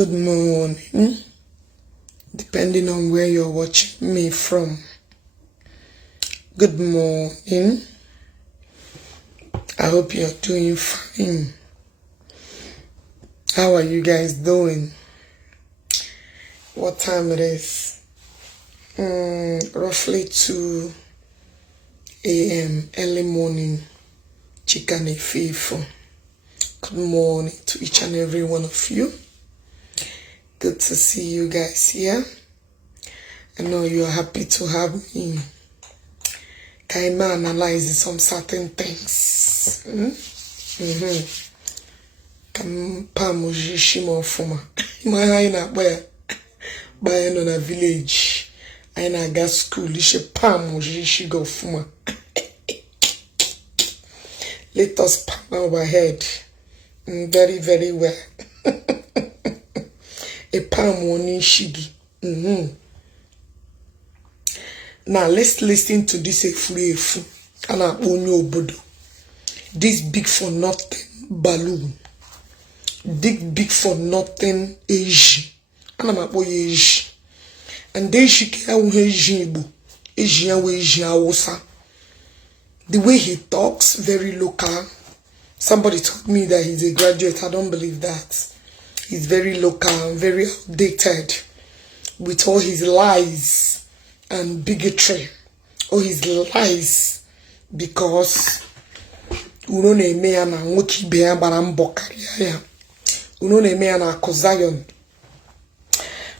good morning, depending on where you're watching me from. Good morning. I hope you're doing fine. How are you guys doing? What time it is? Roughly 2 a.m. early morning. Chicken and faithful. Good morning to each and every one of you. Good to see you guys here. I know you're happy to have me. Can I analyze some certain things? Come pamuji shimo fuma. My na boya. By no na village. I na gas school. Ishe pamuji shigo fuma. Let us palm our head. Very, very well. A palm one shigi. Now let's listen to this efu and Onye Obodo. This big for nothing balloon. Big for nothing Ishi. And I'm a boy Ishi. And they she can Igbo. Ishi Awusa. The way he talks, very local. Somebody told me that he's a graduate. I don't believe that. He's very local, very outdated, with all his lies and bigotry. All his lies, because unone me ana ngoki bea barambokaria. Unone me ana Accusations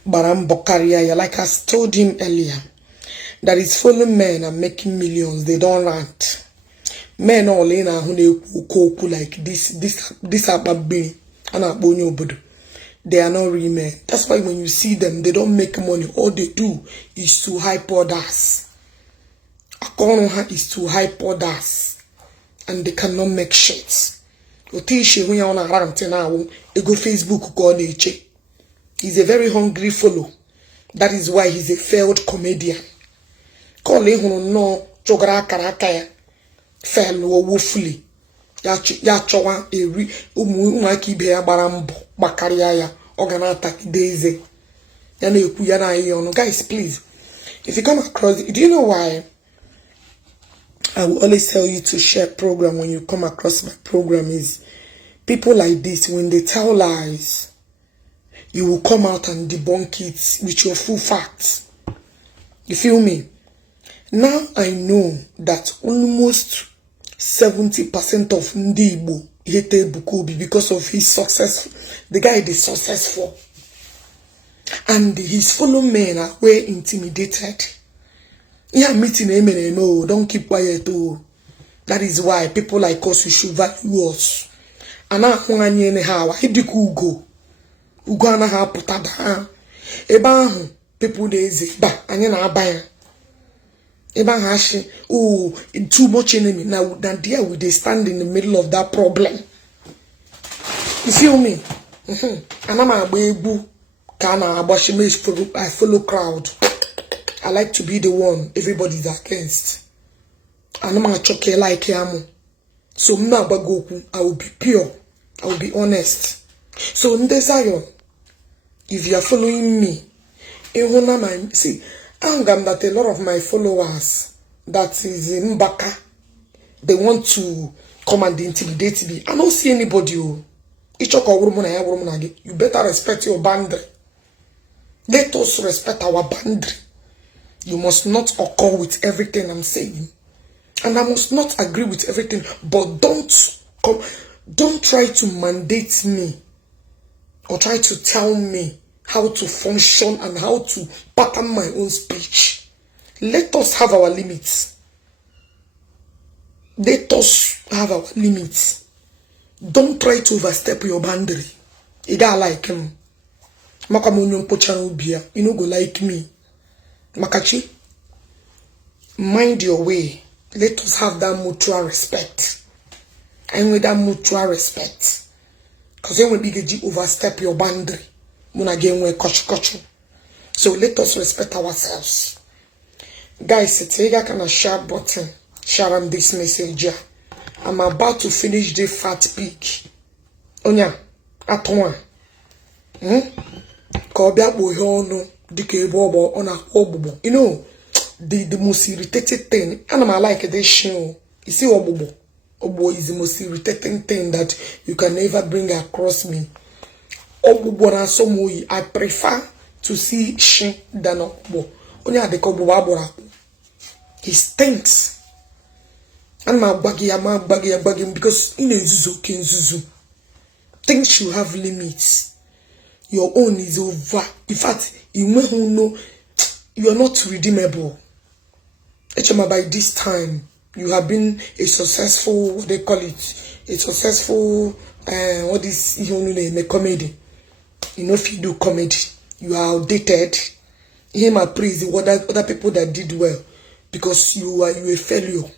barambokaria. Like I told him earlier, that his fellow men are making millions. They don't rant. Men all in a hune like this about being and Onye Obodo. They are not real men. That's why when you see them, they don't make money. All they do is to hype others. Akonoha is to hype others, and they cannot make shit. Otishi when you on a rant now, you go Facebook go nature. He's a very hungry fellow. That is why he's a failed comedian. Call him no chogara karakaya. Fell woefully. Ya chowa eri umaki be barambo bakaria ya organata daisy. Yana yoku yana yono. Guys, please, if you come across, do you know why I will always tell you to share program when you come across my program? Is people like this, when they tell lies, you will come out and debunk it with your full facts. You feel me? Now I know that almost 70% of Ndi Igbo hated Bukobi because of his success. The guy is successful. And his fellow men were intimidated. Yeah, meeting him and no, don't keep quiet. Oh. That is why people like us, we should value us. And now, how I do go. Ugo na ha putada. Eba people days ba anya na abaya. Eba hashi, oh, too much enemy. Now, there we they stand in the middle of that problem. You feel me? And I'm a baby. Kana abashime I follow crowd. I like to be the one everybody's against. And I'm a choke like yamu. So mna bagoku, I will be pure. I will be honest. So Ndezayon, if you are following me, see, I'm that a lot of my followers that is in Mbaka, they want to come and intimidate me. I don't see anybody. You better respect your boundary. Let us respect our boundary. You must not occur with everything I'm saying. And I must not agree with everything. But don't try to mandate me or try to tell me how to function and how to pattern my own speech. Let us have our limits. Let us have our limits. Don't try to overstep your boundary. You don't like him. You no go like me. Makachi, mind your way. Let us have that mutual respect. And with that mutual respect, because then when you overstep your boundary, so let us respect ourselves. Guys, take a share button. Share this message. I'm about to finish the fat pig. Onya, at one. Kobia bohono, dike bobo on a obobo. You know, the most irritating thing, and I like this show. You see obobo. Obo is the most irritating thing that you can never bring across me. Obobo na somoyi, I prefer to see shi than obobo. Only at the kobo. He stinks. And my baggy because in a zuzu kin zuzu. Things should have limits. Your own is over. In fact, you may know you are not redeemable. By this time, you have been a successful, what they call it, a successful, what is a comedy. You know, if you do comedy, you are outdated. Him I praise the other people that did well because you a failure.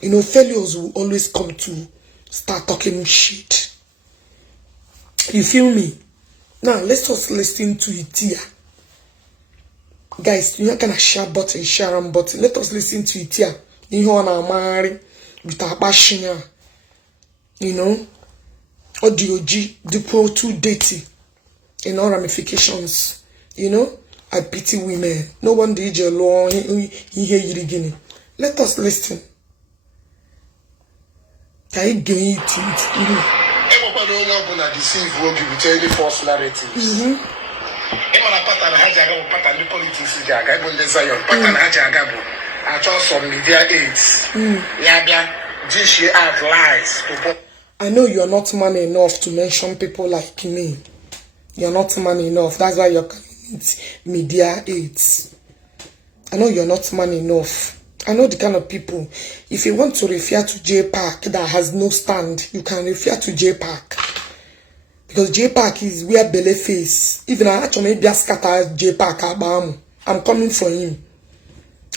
You know, failures will always come to start talking shit. You feel me? Now let's just listen to it here. Guys, you're not gonna share button. Let us listen to it here. You know, I'm married with our passion. You know, audio G, the pro too dirty in all ramifications. You know, I pity women. No one did your law in here. Let us listen. I get it. Onye Obodo deceive will give you any false narratives. Pattern hajaga pattern politics jaga even Zion pattern hajaga bu actual some media aids. Yabia dish out lies. I know you're not man enough to mention people like me. You're not man enough. That's why you're media aids. I know you're not man enough. I know the kind of people. If you want to refer to J Park that has no stand, you can refer to J Park. Because J Park is where belly face. Even I actually maybe scatter J Park. I'm coming for him.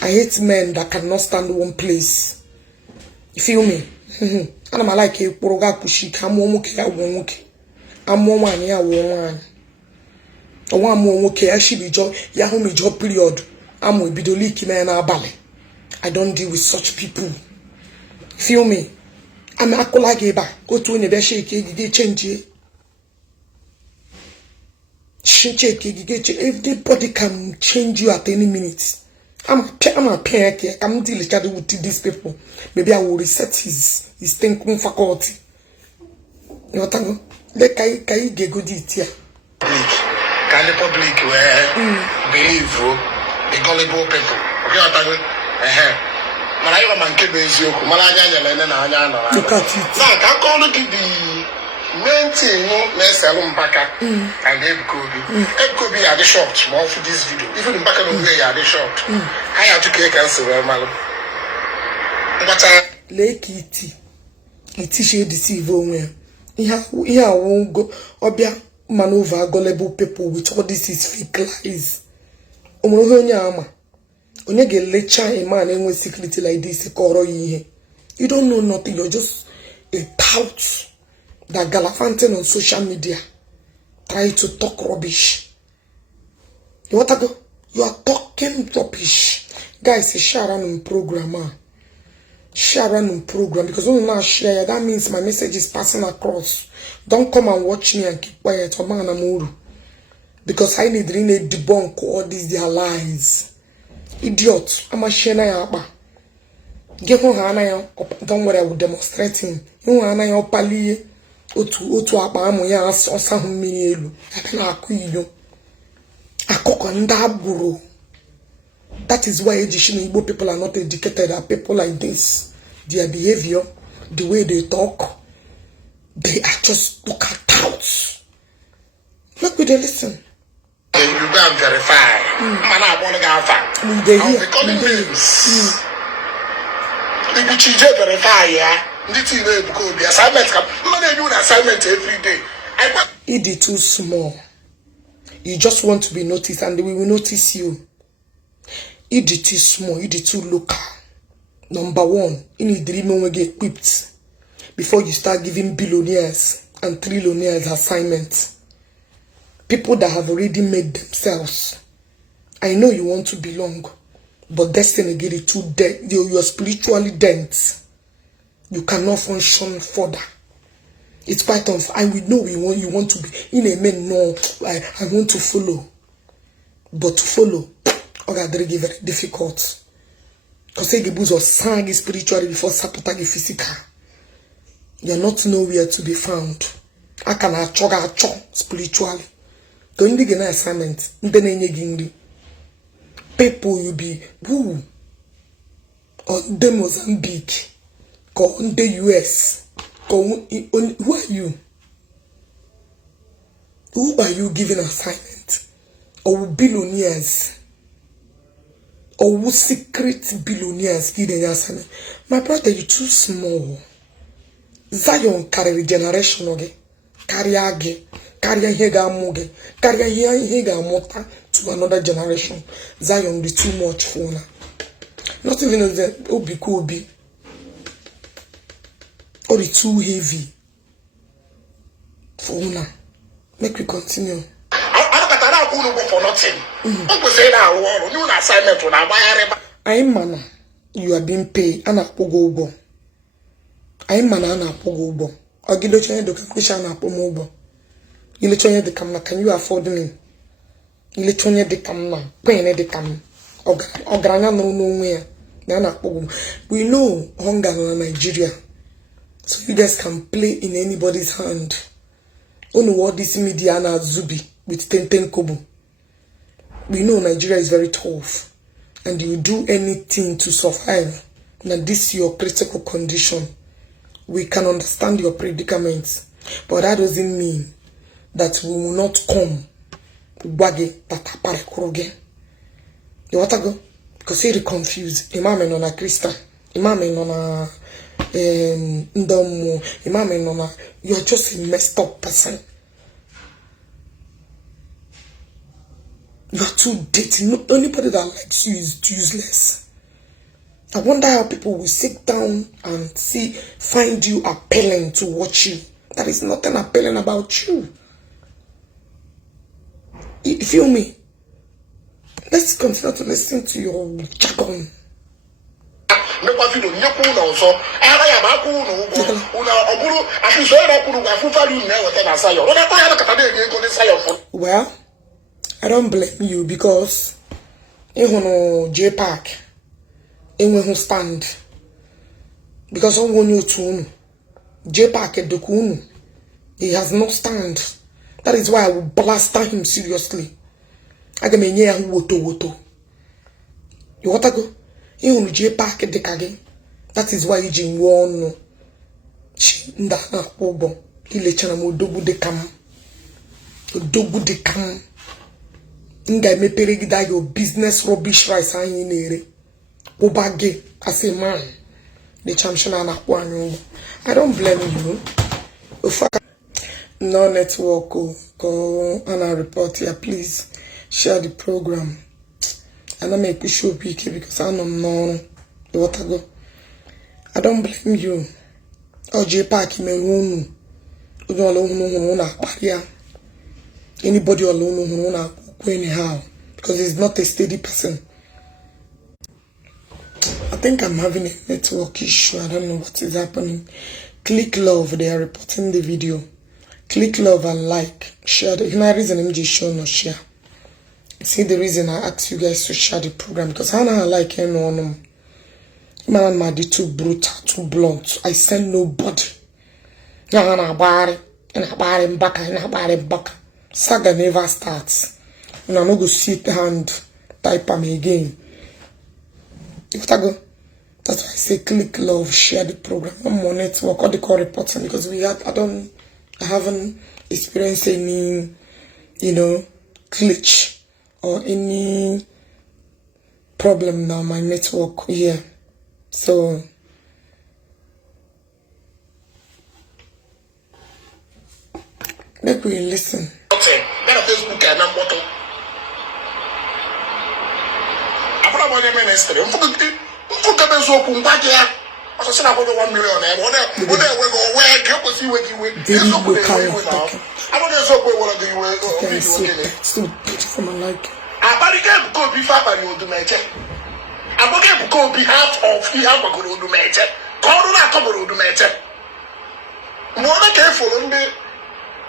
I hate men that cannot stand one place. You feel me? And I'm like a poroga pushik. I'm one ya one. One more okay. I should be job. Yahoo me job period. I'm with bidoliki man abale. I don't deal with such people. Feel me? I'm a colleague. Go to any shake, you change. Everybody can change you at any minute. I'm a parent. I'm dealing with these people. Maybe I will reset his thinking faculty. You know what I'm saying? Can you get good it here? Can the public believe the gullible people? Okay, what I'm saying? Look at it. Now, I call it the main thing, let's tell them back and Kobe at the shop more for this video. Even in back of the way at the shop. I have to take answer, Malum. But Lake it is deceive when here won't go obia maneuver gullible people with all this is fake lies. Onye get lecture a man with security like this, you don't know nothing, you're just a tout that gallivanting on social media, try to talk rubbish. You want to go? You are talking rubbish. Guys, share on program. Share on program because when you now share, that means my message is passing across. Don't come and watch me and keep quiet. Because I need to debunk all these their lies. Idiot, I'm a shena yaba. Get one hana, don't worry, I will demonstrate him. You hana your pali, otu abamoya, or some minielu. I can acquire a coconda buru. That is why Igbo people are not educated. Are people like this. Their behavior, the way they talk, they are just look at touts. Look with they listen. You go and verify. Man, I want to go fact. I'll be calling names. If you verify, yeah, the could be assignment. Man, do an assignment every day. It is too small. You just want to be noticed, and we will notice you. It is too small. It is too local. Number one, you need to even get equipped before you start giving billionaires and trillionaires assignments. People that have already made themselves. I know you want to belong, but destiny get it too dead. You're spiritually dense. You cannot function further. It's quite unfair. And we know you want to be in a man. No, I want to follow. But to follow, okay, very difficult. Because the booze was sang spiritually before sapotagi physical. You're not nowhere to be found. I can acho spiritually. Going to get an assignment. People you be who on the Mozambique, go on the US, go on, who are you? Who are you giving assignment? Or billionaires? Or who secret billionaires giving assignment? My brother, you're too small. Zion carry generation okay? Carry age, carry hega moge, carry hega mota to another generation. Zion be too much for now. Not even the obi or the too heavy for now. Make we continue. For nothing. I'm mana, you are being paid. Ana pogo. I'm mana ana pogo. Or give you the calculation na pomobo. You let the camera. Can you afford me? You let the camera. Pay the camera. Or grana no where. We know hunger in Nigeria. So you guys can play in anybody's hand. Only what this media na zubi with 10 kobo. We know Nigeria is very tough. And you do anything to survive. Now this is your critical condition. We can understand your predicaments. But that doesn't mean that we will not come. Wage tatapare kuroge. You want to go? Because you're confused. Imam is not a Christian. Imam is not a Ndomo. Imam is not a... You're just a messed up person. You're too dirty. No, anybody that likes you is useless. I wonder how people will sit down and find you appealing to watch you. There is nothing appealing about you. You feel me? Let's continue to listen to your jargon. Well, I don't blame you because J Park who stand because of one you tune J Park at the he has no stand. That is why I will blast him seriously. I can mean yeah woto. You want to go? You J Park at the kage. That is why you jin one nda na obo ile chana mo dogu de kam nga me perigida your business rubbish rice anyi nere obage as a man the champion na kwanu. I don't blame you. No network go and I report here. Please share the program. And I make show PK because I don't know what I go. I don't blame you. J Park me wonu. Anybody alone who go anyhow because he's not a steady person. I think I'm having a network issue. I don't know what is happening. Click love. They are reporting the video. Click love and like. Share the reason MG show no share. See the reason I asked you guys to share the program because I don't like anyone. Man, my too brutal, too blunt. I send nobody. Saga never starts. And I'm not going to sit and type them again. If I go, that's why I say click love, share the program. I'm on network, all the call reporting because I haven't experienced any, glitch or any problem now, my network here. So, let me listen. Ministry. $1 million. follow me.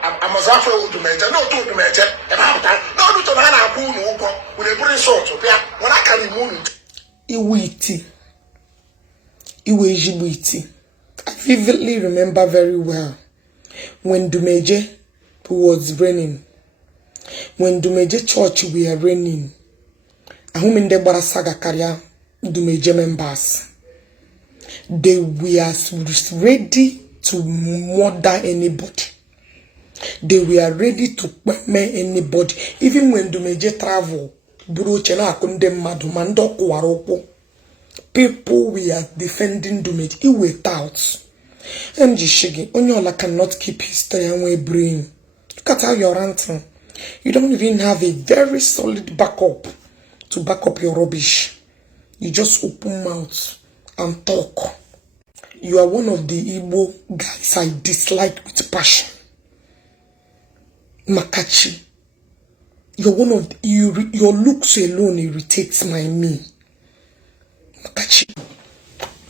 I'm a Zafra to major, no to major, and after, no to Nana Kuno, with a bring salt of ya, when I can remove Iwiti. Iwaji. I vividly remember very well when Dumeje was raining. When Dumeje Church we are raining. Ahuminde Barasaga Karya Dumeje members. They were ready to murder anybody. They were ready to murder anybody. Even when Dumeje travel, people were defending Dumeje. He without. MG Shigi, Onyola cannot keep history and we bring. Look at how you're ranting. You don't even have a very solid backup to back up your rubbish. You just open mouth and talk. You are one of the Igbo guys I dislike with passion. Makachi. You're one of the, your looks alone irritates me. Makachi.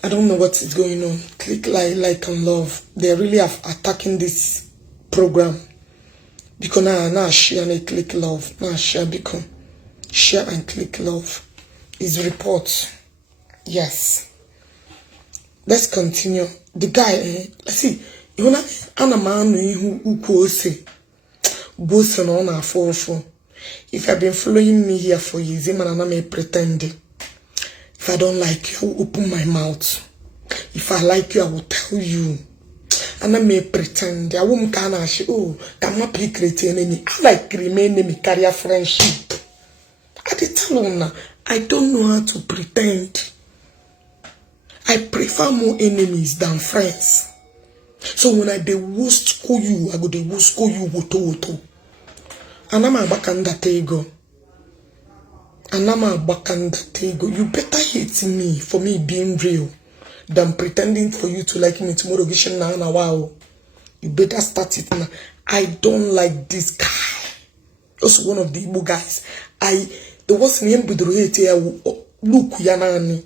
I don't know what is going on. Click like and love. They really are attacking this program. Because now share and click love. Now share because share and click love is reports. Yes. Let's continue. The guy, let's see. You know, I'm a man who say, both and on our four. If I've been following me here for years, man, I may pretend. If I don't like you, I will open my mouth. If I like you, I will tell you. And I may pretend. I won't say, oh, I'm not creating any. I like remain me carry friendship. I did tell you, I don't know how to pretend. I prefer more enemies than friends. So when I the worst call you, I go the worst call you woto. And I'm a bakanda tego. You better hate me for me being real than pretending for you to like me tomorrow. Wow. You better start it now. I don't like this guy. Also one of the Igbo guys. The worst name with the look yanani.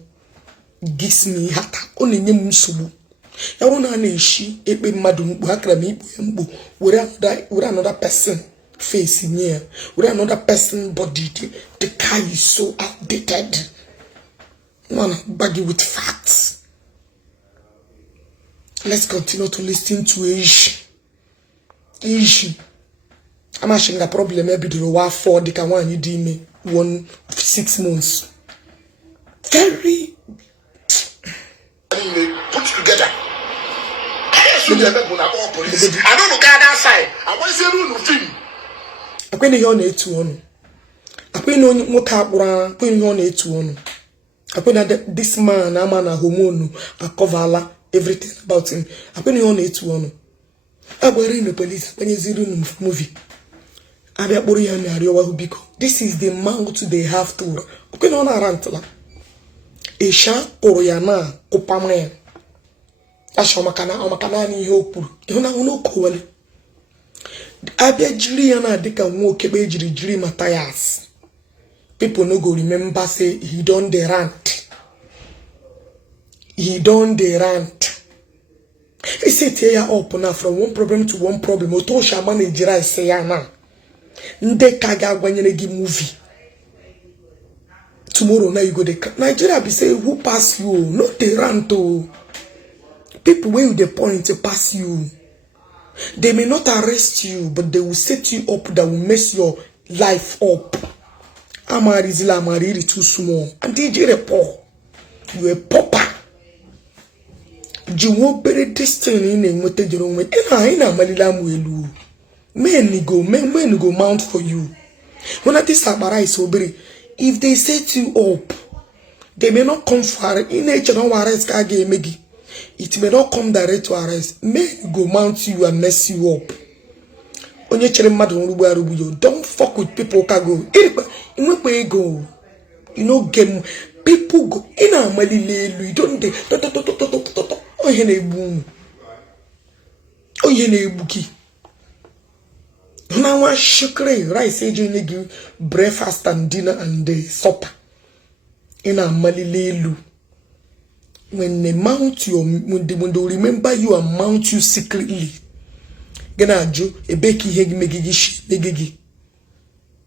Gives me hata. Only name musubu. Ya wana Ishi ebe madum buhakra mi ibu with another person. Face in here with another person body. The car is so outdated. Man, baggy with facts. Let's continue to listen to Ishi. I'm asking a problem maybe the war for the one you did me 6 months. Very put together. I don't look at that side. I want to say no film. When you on it to one, when you look up when you on it to one, when this man, a man, a homo, a cover everything about him. When you on it to one, I were in the police when you see the movie. This is the mouth they have to. When on a rant, Isha Oriana, Opamaya. Ashomakana, ni okpu. You know, cool. Abia jiri yana dika kebe jiri Matthias. People no go remember say he done the rant. He done the rant. He said here up now from one problem to one problem. Oto shaman ejira say na. Nde kaga gwanyene gi movie. Tomorrow now you go the Nigeria be say who pass you? Not the rant oh. People where the point to pass you. They may not arrest you, but they will set you up that will mess your life up. Amarizila Amariri too small. And DJ Repo, you a popper. You won't bury this thing in what they don't make. And I Malila Muelu. Men go mount for you. When I this Sabara is so very, if they set you up, they may not come far. In nature, no arrest Kage Megi. It may not come direct to arrest. Men go mount you and mess you up. Don't fuck with people who go. You know, game people go in a malilelu. Don't they? Oh, yene boom. Oh, yene buki. Now, shukre rice agent give breakfast and dinner and the supper in a malilelu. When they mount you, when they remember you and mount you secretly, gonna do a becky heg megigi.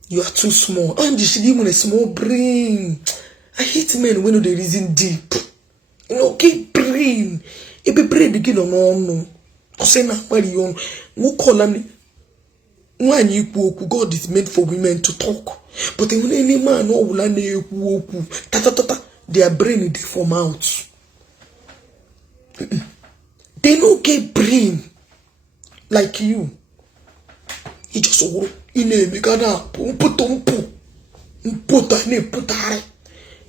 You are too small. And you should even a small brain. I hate men when they reason deep. You know, keep brain. If be brain again on no. I say na Marion. Who call them? When you God is meant for women to talk. But when any man no will their brain is from out. They don't get brain like you. He just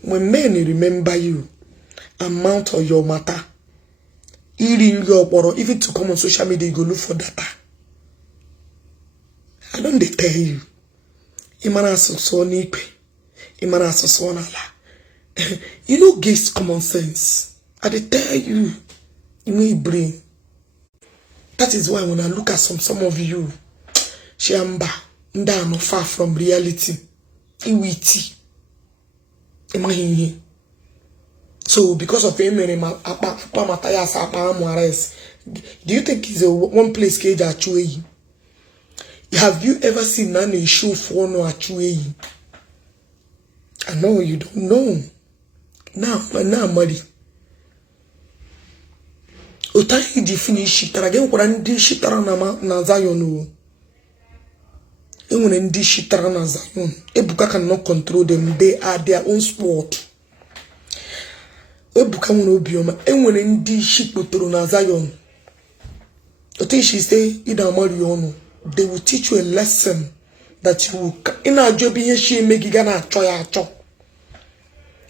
when men remember you, amount of your matter, even to come on social media, you go look for data. I don't tell you. Imana so nipe. Imana so nala. You know, gays common sense. I tell you, you need brain. That is why when I look at some of you, Shiamba, nda no far from reality. Iwiti. Imagine. So because of him, do you think he's a one place cage actually? Have you ever seen Nani show for no actually? I know you don't know. Now money. Otahi definition again kwa ndi shitara na Zion. When ndi shitara na Zion, Ebuka cannot control them. They are their own sport. Ebuka won obioma. When ndi shitotoro na Zion, Otishi say ida marry they will teach you a lesson that you will in our job in she make gana choya.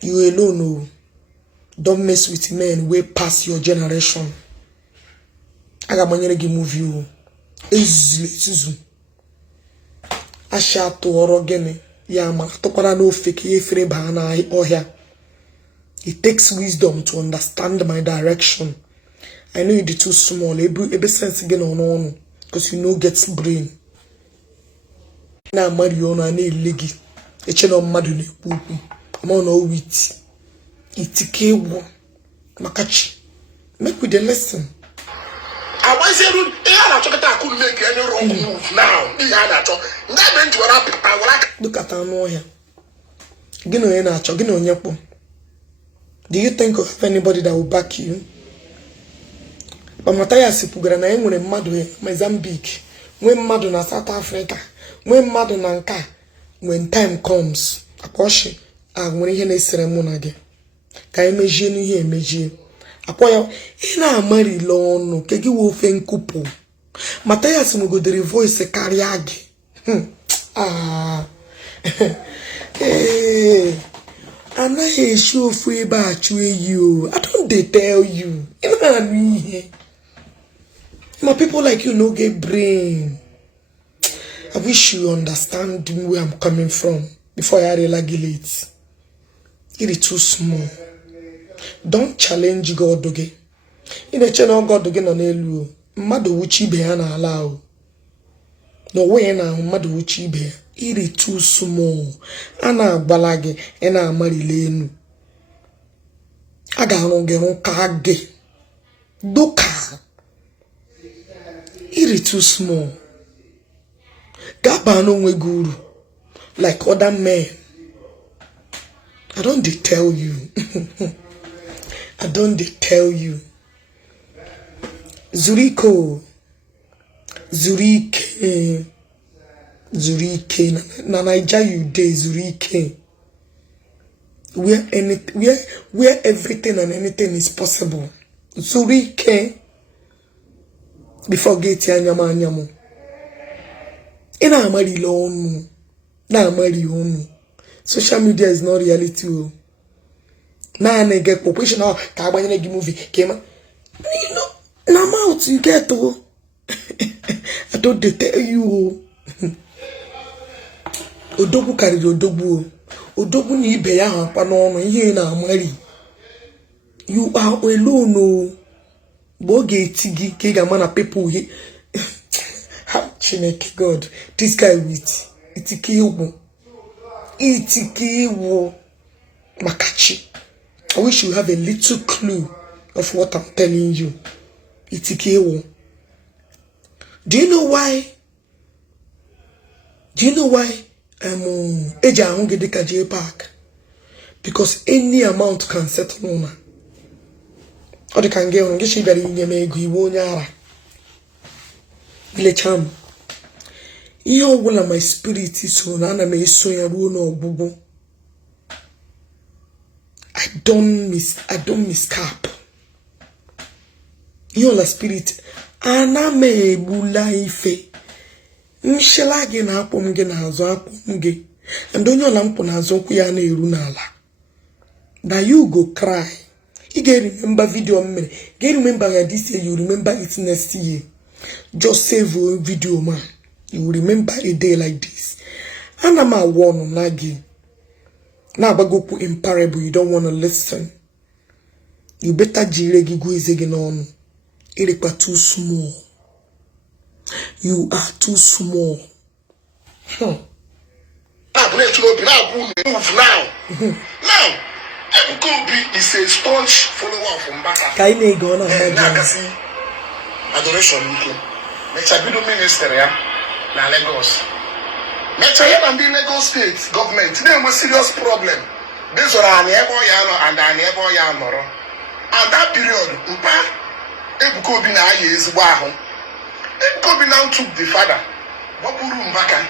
You alone don't mess with men way past your generation. I got money to move you easily. Asha to orogene ya ma to para no fake ye free bana or here. It takes wisdom to understand my direction. I know you're too small. Every sense again on because you know gets brain. Na Mariona na legi. Eche no madu ne pupu. Ama no wit. Itike wo. Makachi. Make with the lesson. I want to say, I couldn't make any wrong move now. Look at our lawyer. Do you think of anybody that will back you? But Mataya Sipugana, when Madu, Mozambique, when Madu na South Africa, when Madu Nanka, when time comes, a Porsche, when he is ceremony. Can you imagine here, imagine? Apoya ina mari lono kegi wo fen kupo Mataya simugo the voice kariage ana he show free ba chue you. I don't they tell you ina me my people like you no get brain. I wish you understand where I'm coming from before I regulate. It is too small. Don't challenge God again. In a channel, God again on elu. Madu wuchi be na allow. No way na madu wuchi be. It is too small. Ana balage ena marilenu. Aga no kage. Doka. It is too small. Gaba no we guru like other men. I don't tell you. I don't tell you. Zuriko. Na Naija you day Zurike. Where everything and anything is possible. Zurike. Before get anyamo. Ina amari loonu. Na amari onu. Social media is not reality. Nah, get population now. Kabanya movie came. You know, now mouth you get to. I don't tell you. Odogu carry odogu. Odogu ni ibe ya hapa no ihe na amari. You are alone. Boge tigi ke ga mana people he. Chineke God. This guy with itikiwo. Makachi. I wish you have a little clue of what I'm telling you. Itikewo. Do you know why? Eja ahunge dika J Park? Because any amount can settle on. Or they can get on Gishi Berry in Yamego, Iwonyara. Ilecham. Iyo wala my spirit is so nana me so ya no bubu. I don't miscap. Iyo la spirit. Ana me bula ife. Nshela gi na apom gi na azo apom gi. And onyo la mpo na azo ku ya na eru na ala. Now you go cry. You get remember video me. Get remember this year, you remember it next year. Just save a video man. You will remember a day like this. And I'm a one on nagi. Now go put in parable, you don't want to listen. You better jiregi go is again on. It too small. You are too small. Now. Now. Kobe is a staunch follower from Mbaka. Kaine gona Nakasi adoration iko. Mechabido minister ya na Lagos. Mechaye and the Lagos state government they have a serious problem. Based on an ebo ya no and an ebo ya noro. And that period, Mpa Ebuko bi na aye ezigbo ahu. Ebuko bi now took the father. Bobble Mbaka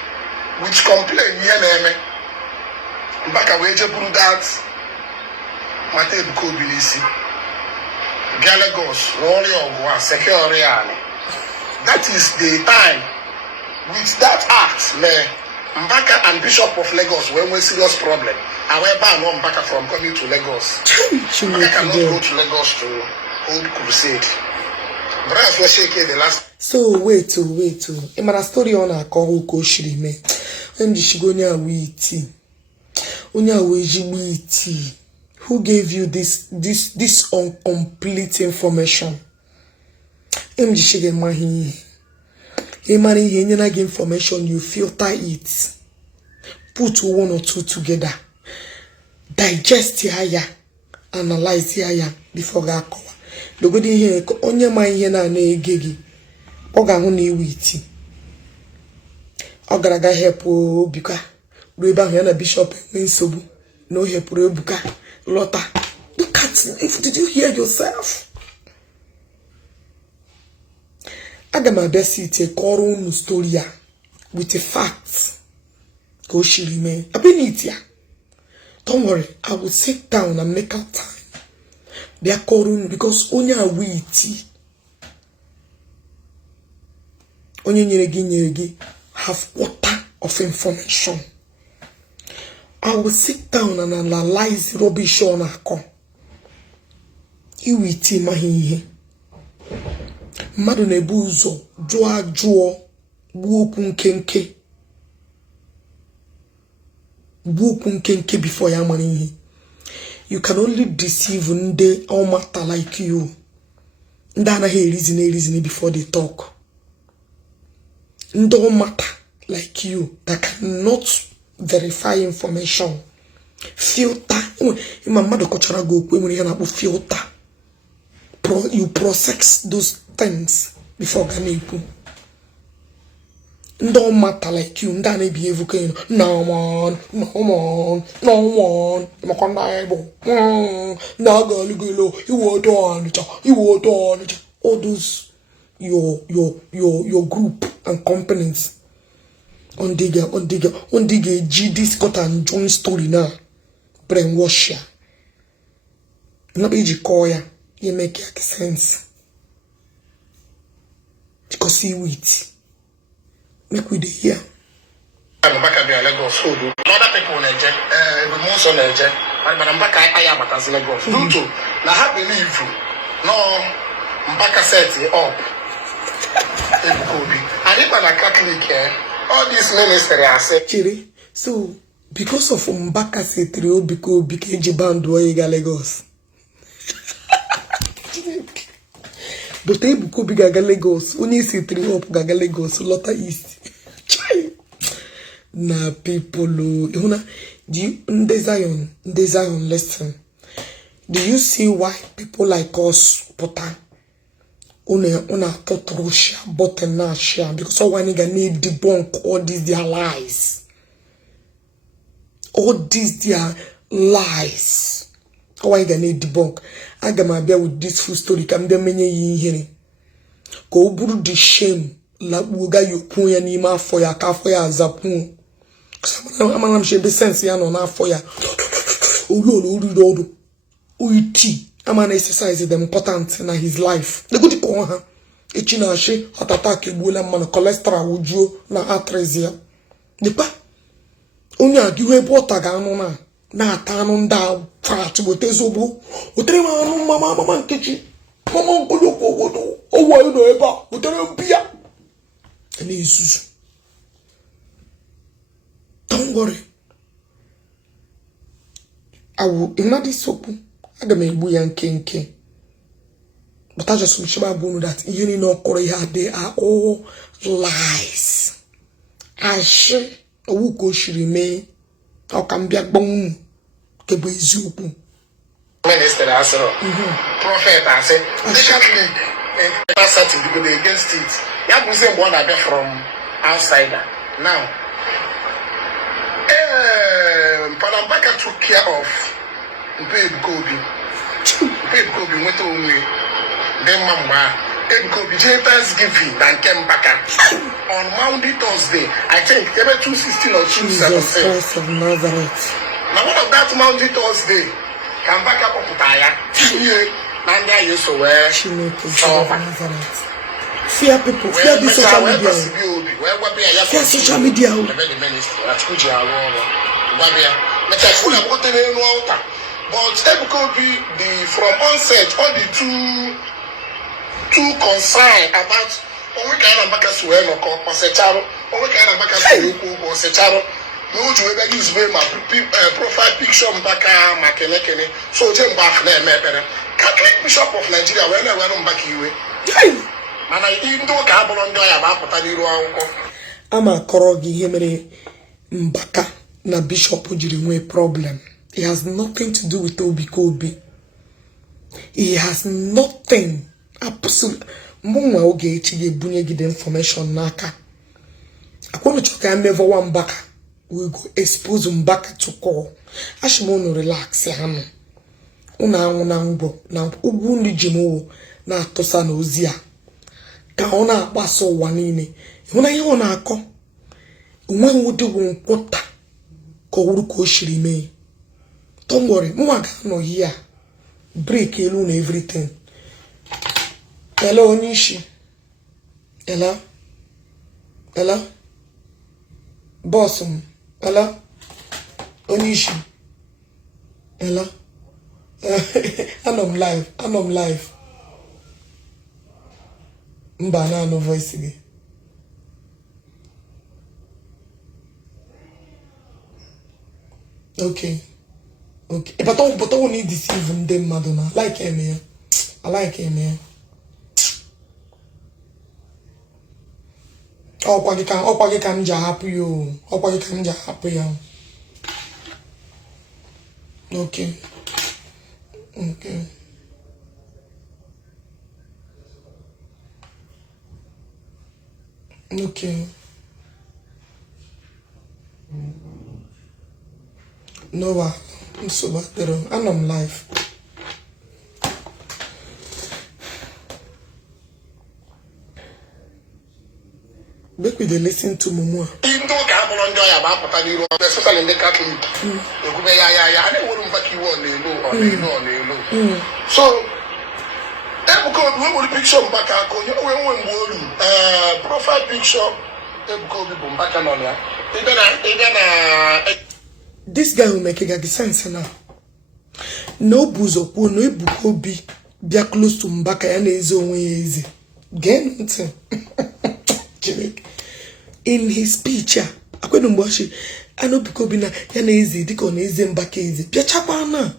which complain here na eme. Mbaka we je buru that Mate Buko Bilisi Galagos, Rory Ogwa, Security. That is the time with that act, Mbaka and Bishop of Lagos when we serious problem. However, no Mbaka from coming to Lagos. Mbaka cannot go to Lagos to hold crusade. Brass was shaking the last. So wait. Imana story on a call ko shirime. And Shigonia witi. Onya witi. Who gave you this incomplete information? Information, you filter it. Put one or two together. Digest it, analyze it before ga kowa. Logodi here onye ma ihe na egegi. Oga hu na iwiti. Ogaraga help obuka. Rueba hu na bishop ensobu. No help obuka. Lotta, look at if did you hear yourself? Agama besi te koro no story with a fact. Go shirime. Abenitia. Don't worry, I will sit down and make out time. They are calling because only a witty. Only nyeregi have water of information. I will sit down and analyze rubbish on a call. Iwiti mahihe. Madu nebuzo, joa, buokun kenke. Before ya manihe. You can only deceive nde all matter like you. Ndana he reason before they talk. Ndo matter like you that cannot verify information. Filter. Filter. You process those things before Ganeku. Don't matter like you. Ndane behave okay. No one. All those your group and companies. On digger, G this got and join story now. Brainwash ya. No be koya. You make sense. Because see wait. Make we hear. I'm back at Lagos. Other people in Niger, most on Niger, but I'm back at Lagos. Due to now have believe no Mbaka set it up. And if I'm a Catholic, all these ministers are saying. Chiri, so because of Mbaka set it up, because BKG band Waiga Lagos. But they buko bigaga Lagos. When you see three up gaga Lagos, Lotta East. Na people, do you Zion, listen. Do you see why people like us, Pota, una totoro share button na share because all one nigga need debunk all these their lies. All these their lies. All one nigga need debunk. I got my bear with this full story. Come there many ye hearing. Go buru the shame. La uga you punya ni ma foya ka foya zapun. I'm sure the sense ya no na foya. Uiti. I'm an exercise the important in his life. The good call her. Echina she heart attack ebola man cholesterol ujo na atresia. Nipa. Onya giwe bota ga anu na atanu nda fat botezobo. Otere ma anu mama nkechi. Mama godo. Owo ayo no eba. Otere bia. Ele isusu. Don't worry. I will imagine soap. I don't mean boy and king. But I just wish my bone that you know Korea they are all lies. I share a wuko she remain. How can be a bone? Kebo izupu. Minister answer. Prophet answer. The Catholic capacity because they against it. You have to say one other from outsider. Now, Panambaka took care of Babe Kobe. Babe Kobe went away. Then Mama, Babe Kobe, Thanksgiving, and came back on Monday, Thursday. I think there were 216 or 217. Jesus of Nazareth. Now, one of that Monday, Thursday, come back up to Taya. Nanda used to wear Nazareth. Fear people, fear the social media. Fear social media. But Ebukobi, from onset, all the two concerned about onwe kind of backers were no call Secharo, onwe kind of backers were Secharo. No, you ever use my profile picture Mbaka Makenekene, so Jim Bach Mebere. Catholic Bishop of Nigeria, when I went back you. And I didn't do a carbon on the Ama Korogi Hemere Mbaka na Bishop Ujiriwe problem. It has nothing to do with Obi Kobi. It has nothing. Absolutely. Mwa oge ichige bunye gide information naka. Akwono choka never one Mbaka. We go expose Mbaka to call. Ashimono relax hano. Una ngbo na ugwu ndi jimowo na atosa na ozia. Ka ona akpaso ụwa niile. Huna ihe ọ na-akọ. Onwe nwode wo nkwota ka owuru ka o shiri mee. Don't worry, mwa ga no here. Break elu na everything. Hello Onishi. Hello. Boss. Hello. Onishi. Hello. I'm live. Mbana no voice again. Okay. But I don't need to deceive them, Madonna. I like him here. Okwagi kan ja happy you. Okay. No, I'm so bad. And I'm live. Make we listen to Momo. Especially in the Catholic. I didn't want to back you on the So, we will picture back profile picture. This guy will make a sense now. No buzo no Ebukobi be close to Mbaka and his own easy. Get in his speech, I couldn't watch it. I know Ebukobi na yana easy, Dick on his Mbaka easy. Piachapana.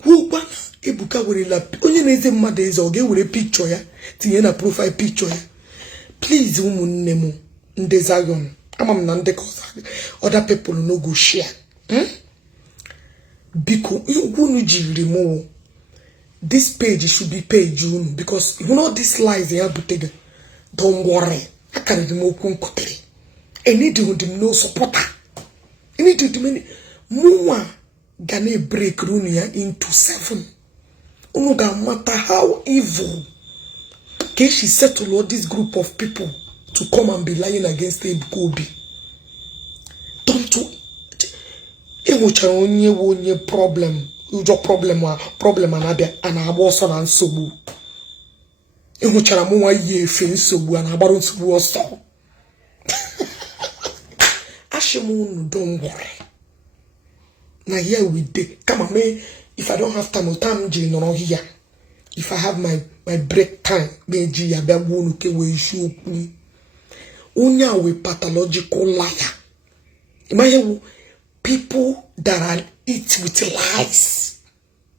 Who bana Ebuka will lap only neze mothers or get with a picture ya. Tiena profile picture ya. Please, woman nemo ndezayon. I'm not other people no go share. Biko you wonu jiri mo this page should be page because you know these lies they have to don't worry. I can't even country. I need to no supporter. I need to many more gonna break Runia into 7. No matter how evil. Okay, she settled all this group of people to come and be lying against Ebukobi. Don't you? Onye problem. Ujo problem anabia anagba so na nsogbu. Ehuchara mu wa ye efe nsogbu anagbaro nsogbu oso. Ashimunu don't worry. Now here we dey. Come on, me. If I don't have time no here. If I have my break time, meji ya bia wonu ke we issue ni. Unya we pathological liar. Imagine people that are eat with lies.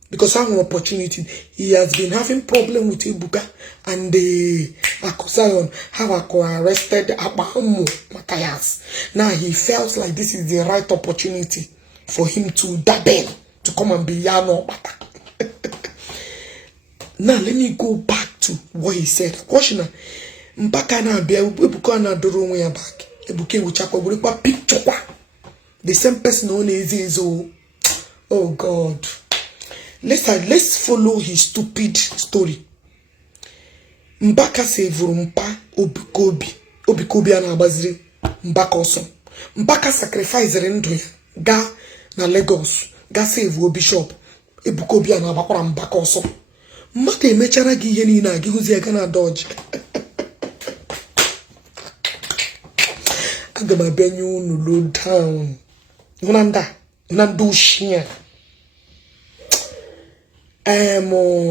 Because I have an opportunity. He has been having problem with Ibuka and the Accusations have arrested Abahamu Matthias. Now he feels like this is the right opportunity for him to dab in, to come and be Yano Bata. Now let me go back to what he said. Kwashina Mbaka na bia Ebuka na doro nwe ya back. Ebuka wuchakwa burikwa picture kwa. The same person on is oh God. Let's follow his stupid story. Mbaka sevuru mpa Obikobi ana abaziri Mbaka oso. Mbaka sacrifice ndụ ya ga na Lagos ga save bishop Ebikobi ana abakwara Mbaka oso. Mbaka emechara gi ihe niile agi huzi aga na dodge. Aga ma benyu unu low down. Unanda ushia.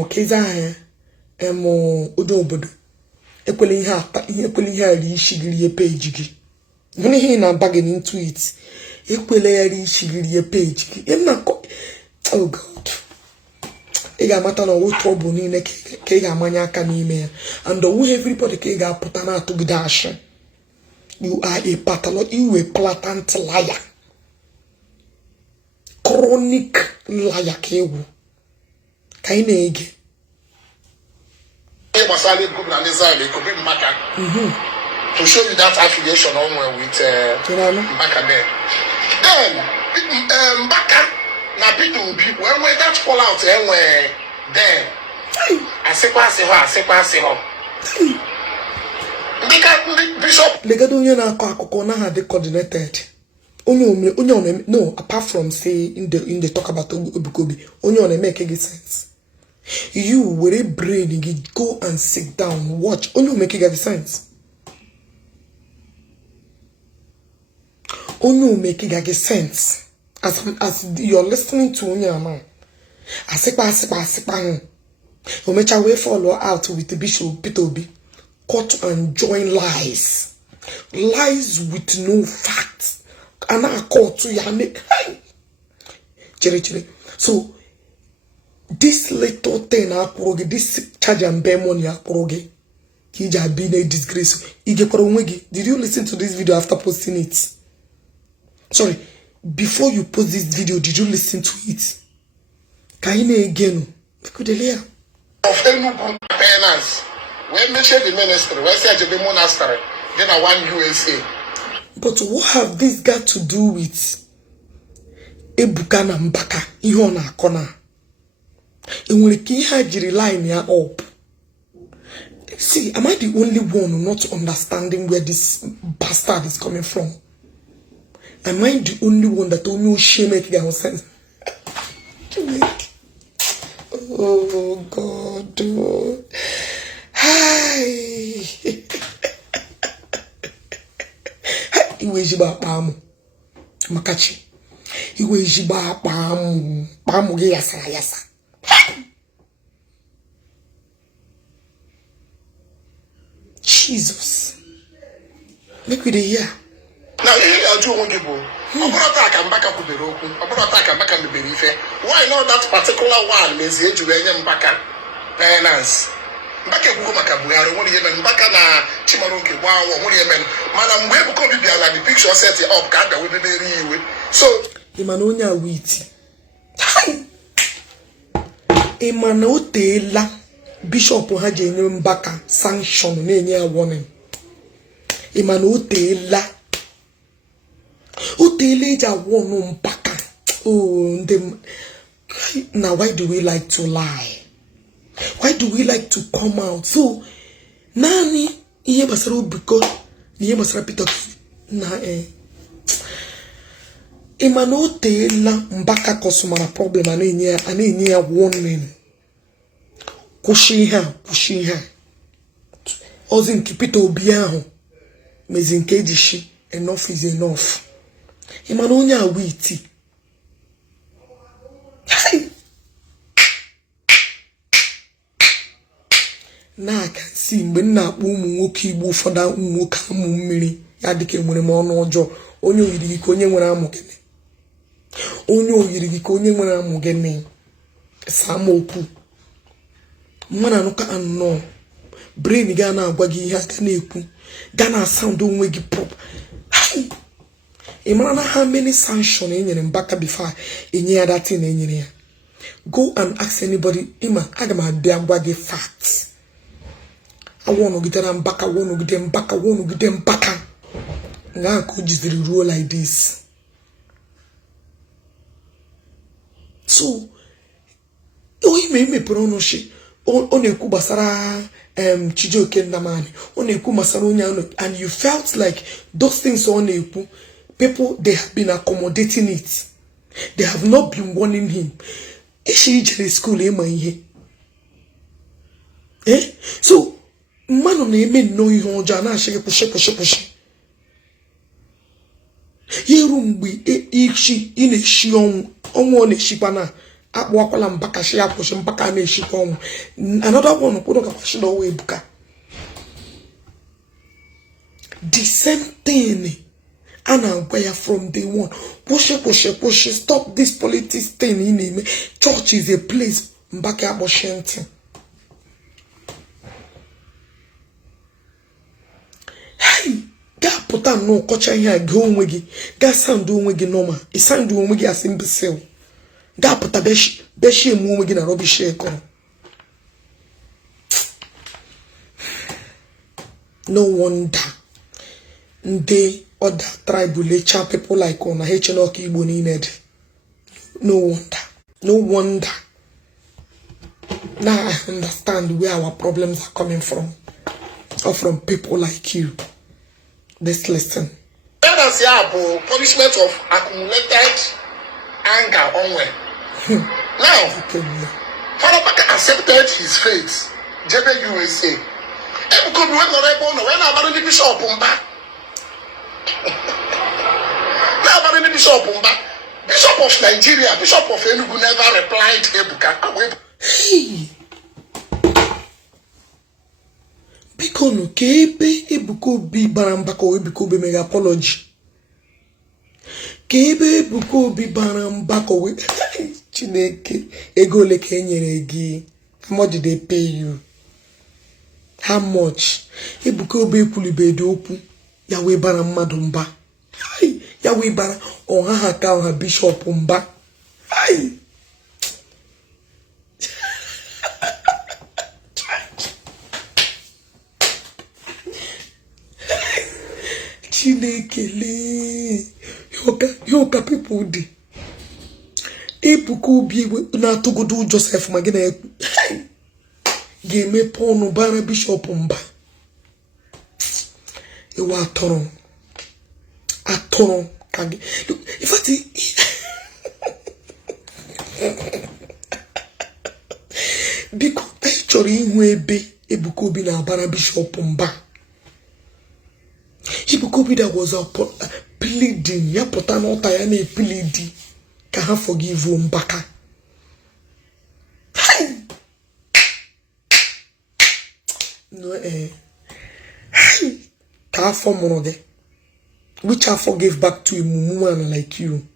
Keza Onye Obodo. Ekwele ihe ari ishigiri page gi. When he na bargain into it. Ekwele ari ishigiri page gi. Oh God. Ega mata na wo trouble ni ne ke ga manya aka n'ime ya. And who everybody ke ga puta na to dash. You are a pathological, you a blatant liar. Chronic liar kewu. Kaine ege. To show you that affiliation on with Mbaka there. Then Mbaka na people when that fall out anywhere then I say Bishop Legado onye na akọ na ha dey coordinated. Onye no, apart from say in the talk about Obukobi, onye make sense. You with a brain, you go and sit down, watch. Only make it sense. Only make it sense. As you're listening to Onyama, you make your way follow out with the Bishop Pitobi, cut and join lies, lies with no facts, and I call to Yane. So. This little thing, this charge and bear money, he just been a disgrace. Did you listen to this video after posting it? Sorry, before you post this video, did you listen to it? Kaine again. Of any penance. When mention the ministry, when say the monastery, then I want USA. But what have this got to do with Ebuka na Mbaka? Ihona kona. And when the had line here up. See, am I the only one not understanding where this bastard is coming from? Am I the only one that don't know shame making sense? Oh God. Oh. Hi. Iwaji ba pamu. Makachi. Iwaji ba pamu. Pamu ge yasa. Jesus. Make we hear. Now here are two people. Why not that particular one means you to Mbaka finance? Mbaka Bukomaka Buhari, what do you mean? Mbaka na Chimaroke, wow, what do you mean? Madam, where could be like the picture set it up, can't we be very so Imanonia wheat. Imana otela bishop ha je enye mbaka sanction na-enye ya warning. Imana otela eja warn mbaka. Oh, now why do we like to lie? Why do we like to come out? So nani ihe basara obiko ni ihe basara Peter na Imana otela mbaka kosumara problem ana-enye ya warning. Kwụsị ihe ozi nke Peter Obi ahụ mezi nke ejishi enough is enough. Ịmana onye awa iti na-aka si mgbe m na-akpọ ụmụ nwoke Igbo ụfọdụ ụmụ nwoke amụ mmiri ya dịka enwere m ọnụ ọjọọ. Onye oyiri gị ka onye nwere amụ gịnị? Onye oyiri gị ka onye nwere amụ gịnị? Samokwu mwana anuka anọ brain ga na agwa gị ihe aka na-ekwu ga na sound onwe gị prop. Imana na how many sanction enyere mbaka before enye ya that thing enyere ya. Go and ask anybody. Ima aga m abịa gwa gị facts. Awonogide mbaka wonogide mbaka nga ka o jiziri ruo like this. So oyi me mepere ọnụ shi ọ na-ekwu gbasara Chijioke Nnamani, ọ na-ekwu gbasara onye ahụ, and you felt like those things ọ na-ekwu, people they have been accommodating it. They have not been warning him. Ishi jere school ema ihe. So mmanụ na-eme nnọọ ihe ọjọọ na-ashị kwụsị. Yeru mgbe Ishi ị na-eshi ọnwụ ọ na-eshikwa na akpọkwala mbaka shi akwụsị mpaka na-eshikwa ọnwụ. Another one kwụrụ ka kwashi n'ọnwa Ebuka. The same thing a na-agwa ya from day one. Kwụsị, stop this politics thing ị na-eme. Church is a place mbaka akpọshi ntị. Ga pụta nnọọ kọcha ihe a ga onwe gị, ga sandụ onwe gị normal, ịsandụ onwe gị as imbecile. Ga pụta beshi emu onwe gị na rubbish ekọrọ. No wonder ndị other tribal nature people like on H&O Igbo needed. No wonder. Now I understand where our problems are coming from, or from people like you. Let's listen. That is the punishment of accumulated anger onward. Now, Father Baka accepted his fate. Jebe USA. Because we went when I the bishop Bishop of Nigeria, Bishop of Enugu never replied Ebuka. Hey. Bikono kebe Ebuka Obi barambaka o Ebuka Obi mega apology. Kebe Ebuka Obi barambaka o Chineke ego le ka enyere gị. How much did they pay you? How much? Ebuka Obi ekwulibede okwu ya wee bara mmadụ mba. Ya wee bara ọha ha ka ọha bishop mba. Chinekele yoka people di Ebuka Obi na-atụgodu Joseph magina ekwu ga-emepe ọnụ bara bishop mba. Ewa atọrọ ka gị in fact biko anyị chọrọ ihu ebe Ebuka Obi na-abara bishop mba. Ebuka Obi that was pleading, ya pụta n'ọta ya na-pleading ka ha forgive mbaka. No ka afọ mụrụ gị, which I forgave back to a woman like you.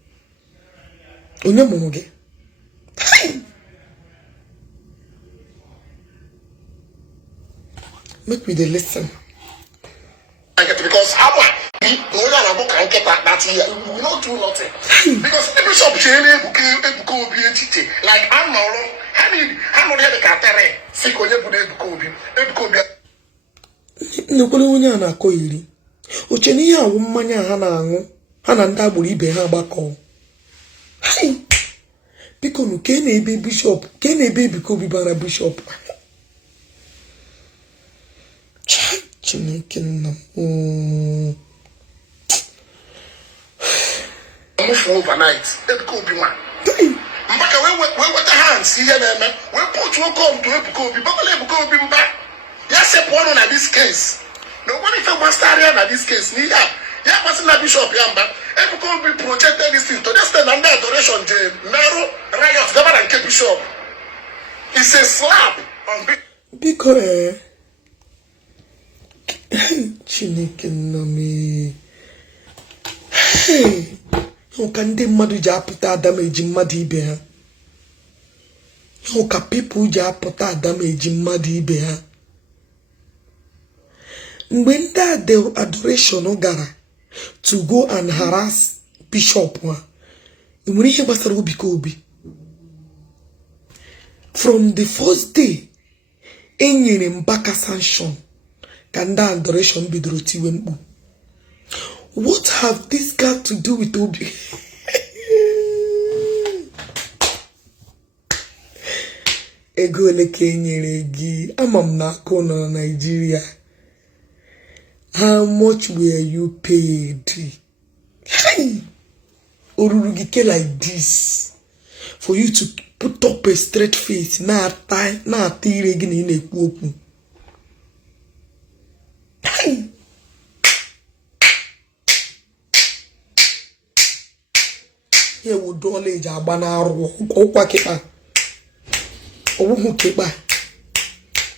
Onye mụrụ gị. Make me the listen. Because we will not do nothing. Because the bishop Ebuka Obi like Amaro, ha no dey ka Attire si ko onye bude Ebuka Obi nekwele onye a na-akọ iri oche na ihe awụ mmanya ha na-aṅụ ha na ndị agbụrụ ibe ha gbakọ biko nu ke na-ebe bishọp ke na-ebe Ebuka Obi bara bishọp Chineke nna for overnight. Ebuka Obi one. Mbaka we what hands here na we put one come to Ebuka Obi. Bobble Ebuka Obi mba. Ya se pono na this case. No one if master area na this case ni ya. Ya person na bishop ya mba. Ebuka Obi projected this thing to just stand under adoration the narrow riot governor and bishop. It's a slap on because Chineke nna me. Hey. Ka ndị mmadụ ji apụta Adam eji mmadụ ibe ha. Ka people ji apụta Adam eji mmadụ ibe ha. Mgbe ndị adoration gara to go and harass bishop ha, nwere ihe gbasara Ebuka Obi. From the first day, enyere Mbaka sanction ka ndị adoration bidoro tiwe mkpu. What have this got to do with Obi? Ego ole ka enyere gị amam na akụ na Nigeria. How much were you paid? Hey! Oruru gị ke like this for you to put up a straight face na-ata ire gị na ị na-ekwu okwu. Hey! Here would knowledge abanaru okwa kepa owu kepa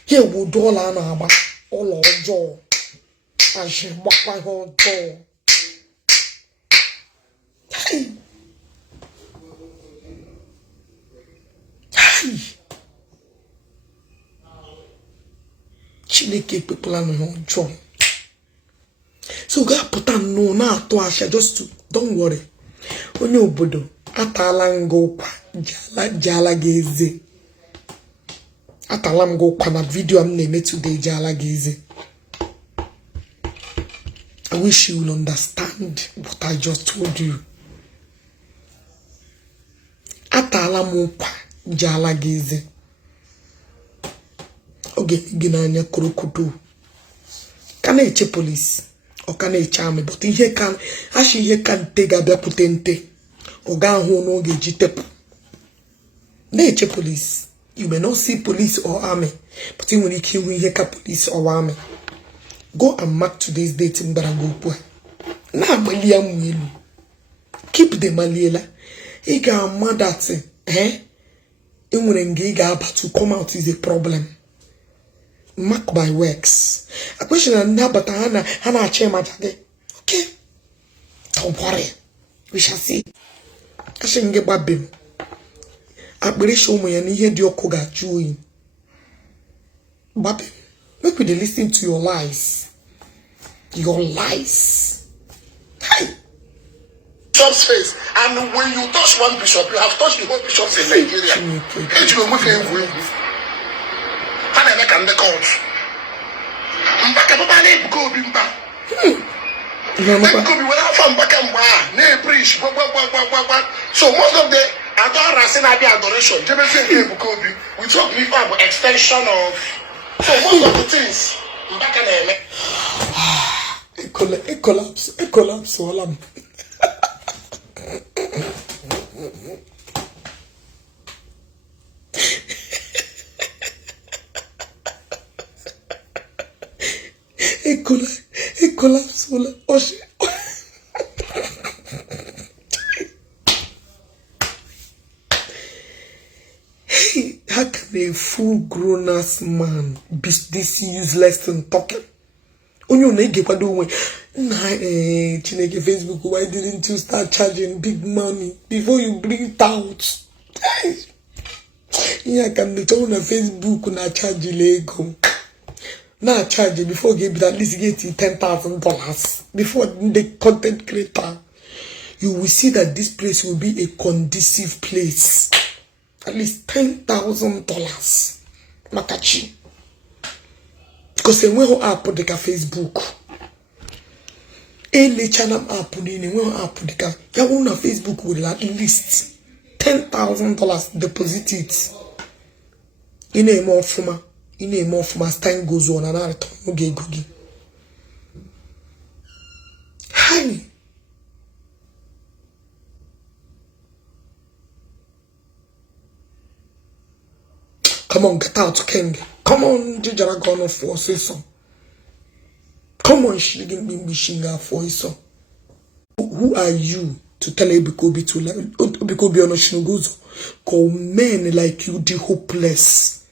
here would dollar na agba ụlọ ọjọọ ashe gbakwa ihe ọjọọ Chineke kpepụla na ihe ọjọọ so ga pụta no na atụ asha just to don't worry. Onye Obodo atala ngo ụkwa jala gị eze. Atala m gị ụkwa na video am na-eme today jala gị eze. I wish you will understand what I just told you. Atala m ụkwa jala gị eze. Oge gị n'anya krokodo. Ka na-eche police. Ọ na-eche amị but ihe kan ashi ihe kan te ga-abịakwute nte ọ ga-ahụ n'oge ji tepụ na-eche police. You may not see police or army but ị nwere ike ịhụ ihe ka police or army. Go and mark today's date mbara gị okwu a na-agbali ya mụ elu keep the maliela ị ga-ama that ị nwere nga ị ga-aba to come out is a problem. Mark by works. A question and nabata hana chemajage. Okay. Don't worry. We shall see. I shall get babim. I believe show me and hear the okoga chewing. Babim. Make we listen to your lies. Your lies. Hey. Bishop's face. And when you touch one bishop, you have touched the whole bishops in Nigeria. And the court. Mbaka Bobble Ebuka Obi mba. Ebuka Obi without from Mbaka mba. Ne preach. So most of the adoration and the adoration, Ebuka Obi, we talk about extension of. So most of the things Mbaka na-eme. It collapse all am. It collapsed all. Hey, how can a full grown ass man be this useless and talking? Onye na-ege kwado onwe na Chineke Facebook, why didn't you start charging big money before you bring it out? Yeah, can be told on Facebook na charge Lego. Now charge before give at least get $10,000 before the content creator. You will see that this place will be a conducive place. at least $10,000 makachi because they will app the Facebook any channel app ni will app the ya na Facebook with at least $10,000 deposit it in a more from as time goes on and I return okay googie hi. Come on, get out, King. Come on, Jijaragon for say so. Come on, Shiginga for so. Who are you to tell Ebikobi to Ebikobi on Shinoguzo? Call men like you the hopeless.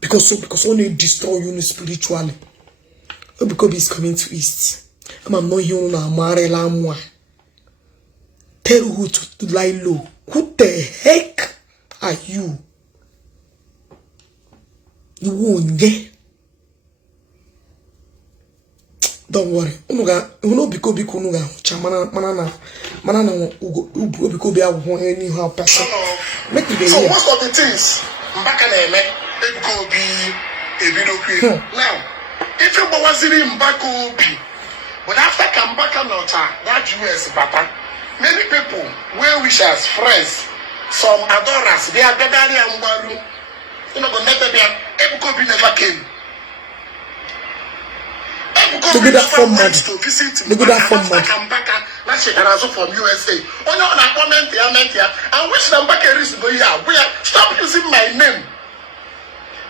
Because only destroy you spiritually. Ebikobi is coming to East. I'm not here on Amarela Mwa. Tell who to lie low. Who the heck are you? You won't get. Don't worry. Unuga, bikobi kunuga. Manana, bikobi awu anyhow person. Make the so most of the things, mbaka na eme, bikobi ebido. Now, if you bawaziri mbaka obi, but after kambaka nota, that US papa. Many people, well-wishers, friends, some adorers, they are gathering and waru. You know, Ebukobi never came. Look at that format. Look at that format. From USA. Oh no, na comment here. I wish them back a reason go here. Stop using my name.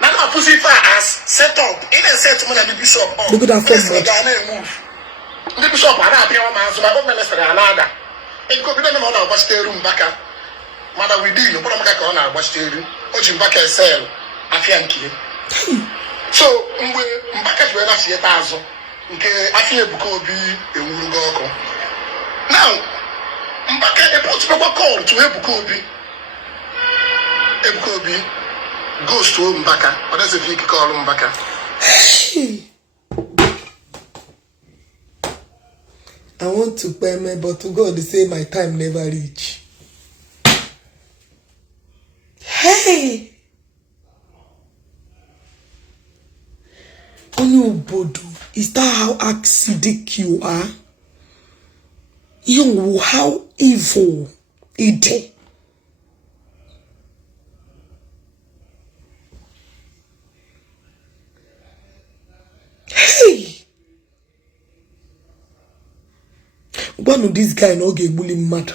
Now I put it as set up. In a set when the bishop. Look at that format. The bishop, I don't know my own minister another. It could be the one I watched the room back. Mother, we did. You put a maca on our watch the room. Watching back a cell. I can't kill. So, Mbaka were not yet as okay. I feel Bukobi a Wurugoko. Now, Mbaka a put proper call to Ebukobi. Ebukobi goes to Mbaka. What does it call Mbaka? I want to pay me, but to God, they say my time never reach. Hey! Onye Obodo, is that how acidic you are? You, how evil it is. Hey! One of this guy no get bully mad.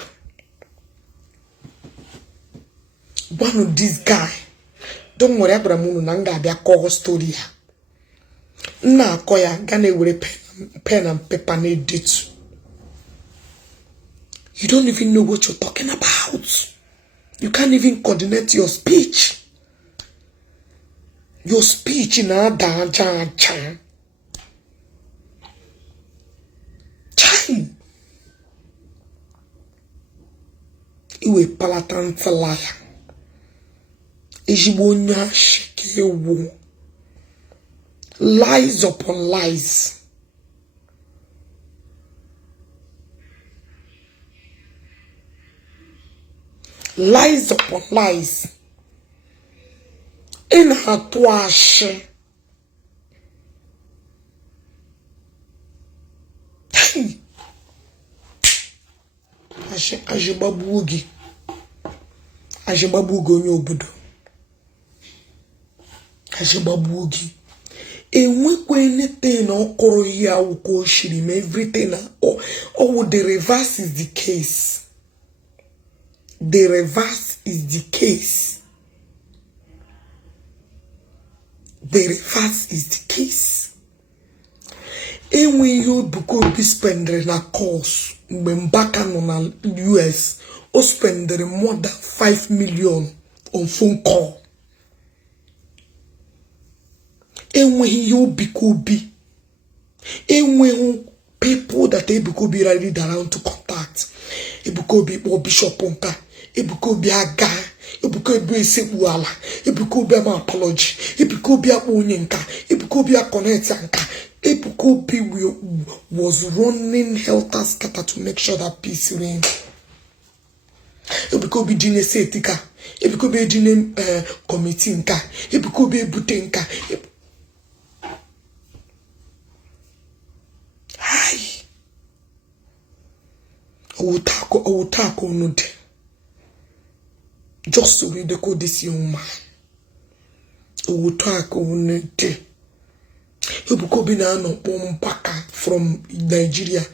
One of this guy. Don't worry about the nanga be a call story. Na koya gane with pen and paper need it. You don't even know what you're talking about. You can't even coordinate your speech. Your speech in a da chan. Iwe palatan falaya. Ejibonya shekewo. Lies upon lies. Lies upon lies. In her toashe. Ajibabugi. Ajibabugi Onye Obodo. Ajibabugi. Enwekwe anything okoro here uko shirim everything oh the reverse is the case. The reverse is the case. The reverse is the case. And when you be spending na course when back on US or spending more than 5 million on phone call. And when you be and when people that they be ready around to contact, it be or bishop onka, it be a guy, it be a sebuala, it be a apology, it be a onyenka, it be a connectanka. Ebukobi was running helter skelter to make sure that peace reigned. ebiko bi dine setika ebiko bi dine committee nka ebiko bi ebute nka hai owutako no de just to read the code this young man owutako no de ebiko bi na no mpaka from Nigeria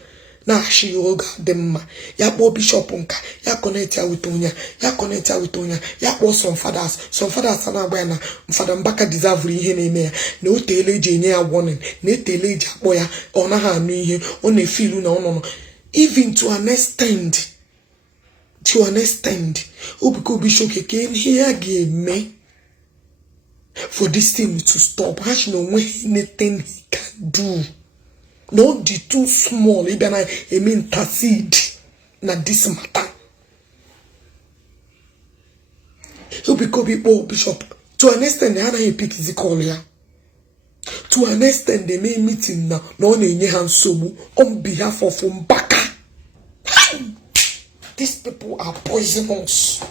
na she oga dem ya kpo bishop nka ya connect ya with onya ya kpo some fathers na agba na mfada mbaka deserve ihe na eme ya na o tele je enye ya warning na etele je akpo ya ona ha anu ihe o na feel na ono even to an extent obiko bishop keke here game for this thing to stop. Has no anything he can do. Not the too small. Even I mean intercede na this matter. He'll become bishop. To an extent, they had a pick his call here. To an extent, they made meeting now. No one in Sobu on behalf of Mbaka. These people are poisonous.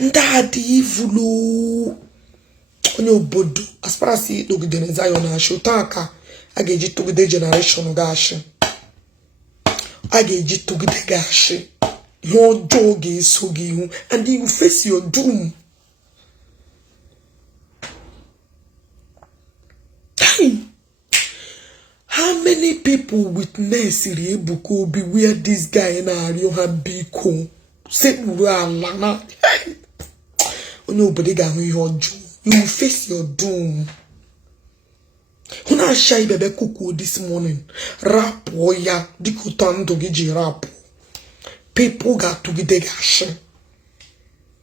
Ndadi vulu Onye Obodo as far as the Zion na shotaka ageji tugide generation gashi ageji tugide gashi your dog is hugi and you face your doom. How many people witness Iri be where this guy in Arioha Biko say Lana Onye Obodo ga your doom. You will face your doom. Huna shy bebe kuku this morning. Rap oya dikutan to giji rap. People got to get gashi.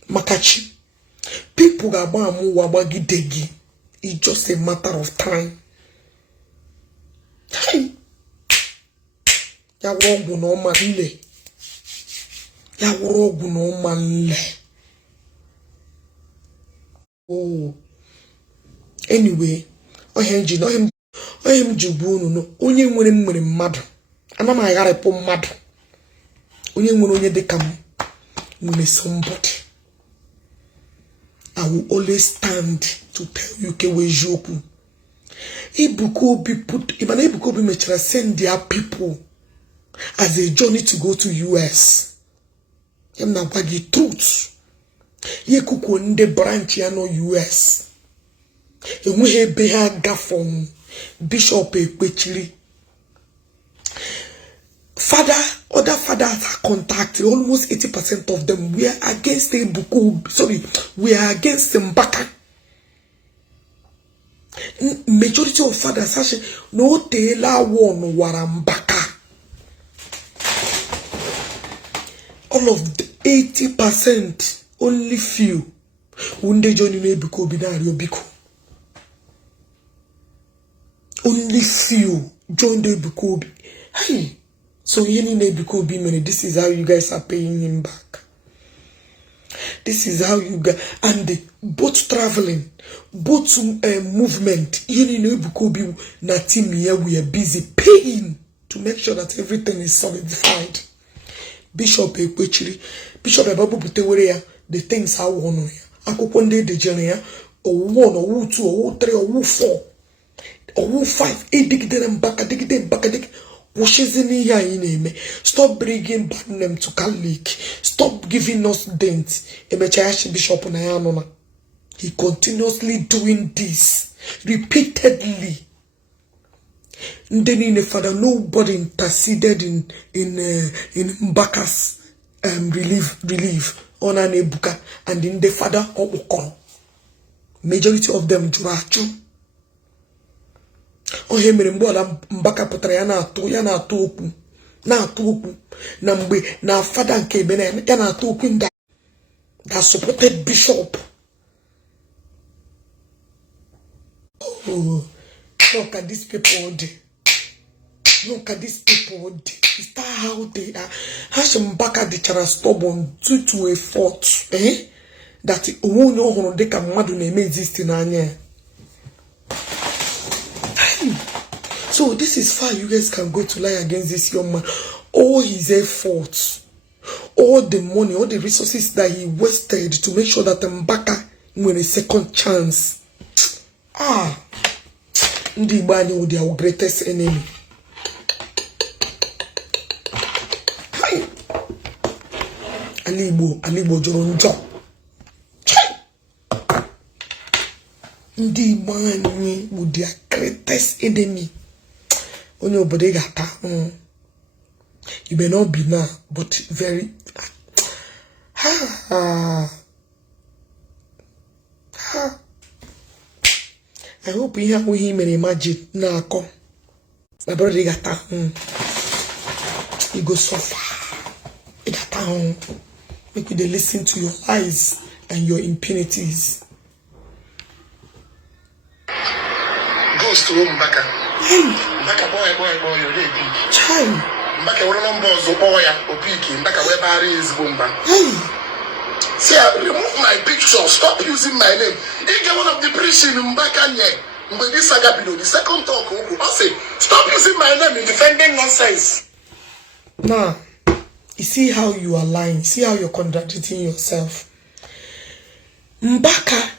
Makachi. People got bamu wabagi degi. It's just a matter of time. Hey. Ya wogu no manle. Ya wogu no manle. Oh. Anyway, ohem jibunu no onye nwere mmadu ana ma agara po mmadu onye nwere onye deka m nwere somebody. I will always stand to tell you kewe joku Ibuko be put Imana Ibuko be mechara send their people as a journey to go to US. Yam na wagi truth. Ye kuko nde branch ya no US. Enwe be ha gafon bishop ekpechiri. Other fathers are contacted. Almost 80% of them were against Ibuko. Sorry, we are against Mbaka. Majority of fathers actually no tela one warambaka. All of the 80%, only few wunde join in Ibuko binario biko. Only few joined Ibuko. Hey, so yeni Ibuko be this is how you guys are paying him back. This is how you guys and both traveling, both movement. Yeni Ibuko be na team here we are busy paying to make sure that everything is solidified. Bishop Ekpechiri, Bishop Ebabu Butewere, the things how one ya. Akokonde de jenia or 1 or 2 or 3 or 4 or 5 dig washes in here. Stop bringing bad name to Kalik. Stop giving us dents. Bishop Nayanona. He continuously doing this repeatedly. Then father, nobody interceded in Mbaka's relief on an ebuka and in the father Okpo. Majority of them juracho. Ohe mere mbola Mbaka putara ya na atu okpu na mgbe na father nke ebe ya na atu okpu that supported bishop. Oh, look at these people. Look at these people. Is that how they are? Has Mbaka the chara stubborn due to a fault? That onyo hono deka madu na eme exist in anya. So this is far you guys can go to lie against this young man. All his efforts, all the money, all the resources that he wasted to make sure that Mbaka win a second chance. Ndi Igbo were their greatest enemy. Hi. Ili Igbo joro njọ. Ndi Igbo were their greatest enemy. Onye Obodo gata. You may not be now, but very. I hope you have him and imagine now. My brother got down. He goes so far. He got down. Make you listen to your lies and your impunities. Goes to Mbaka. Mbaka boy, you're ready. Child. Mbaka one numbers oya opiki. Mbaka where barry is bomba. See, remove my picture. Stop using my name. You get one of the preaching in Mbaka. But this saga below the second talk, I say, stop using my name in defending nonsense. Now, you see how you are lying. See how you're contradicting yourself. Mbaka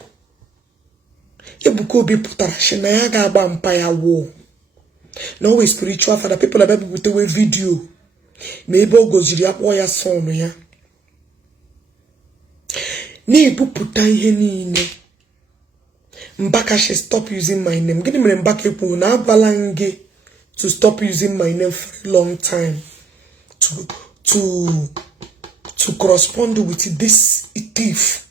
Ebukobi putara shinayaga aba empire war. No way spiritual father. People are able to do a video. Maybe ogoziri akwa ya son ya. Ni ibu puta ihe niile. Mbaka should stop using my name. Gini mere Mbaka epu na abalange to stop using my name for a long time. To correspond with this thief.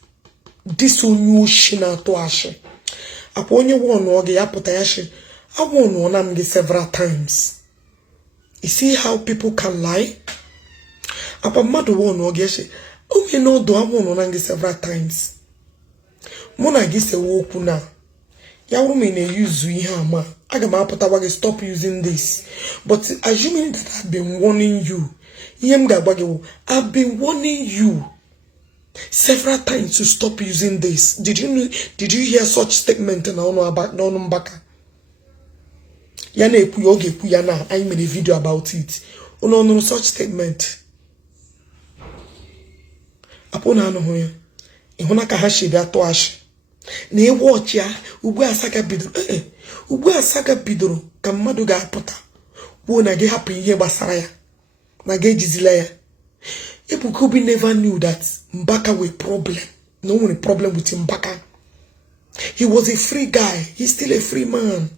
This onye shina to ashe. Apo onye one oge ya puta yashe. I won one am several times. You see how people can lie? Apa madu one oge yashe. Oh, you know, do I won one several times. Mona gise woku na. Ya women use ma. Agama put away stop using this. But assuming that I've been warning you. I've been warning you several times to stop using this. Did you hear such statement in about Mbaka? Yana epu yoge epu yana. I made a video about it. No such statement. Apona ano hoya. Ihona kahashi da to ashe. Na watch ya ugbu asaka bidoro ugbu asaka bidoro ka mmadu ga apụta wo na ge happen ihe gbasara ya na ge jizila ya. Ebukobi never knew that Mbaka were problem. No one problem with Mbaka. He was a free guy. He's still a free man.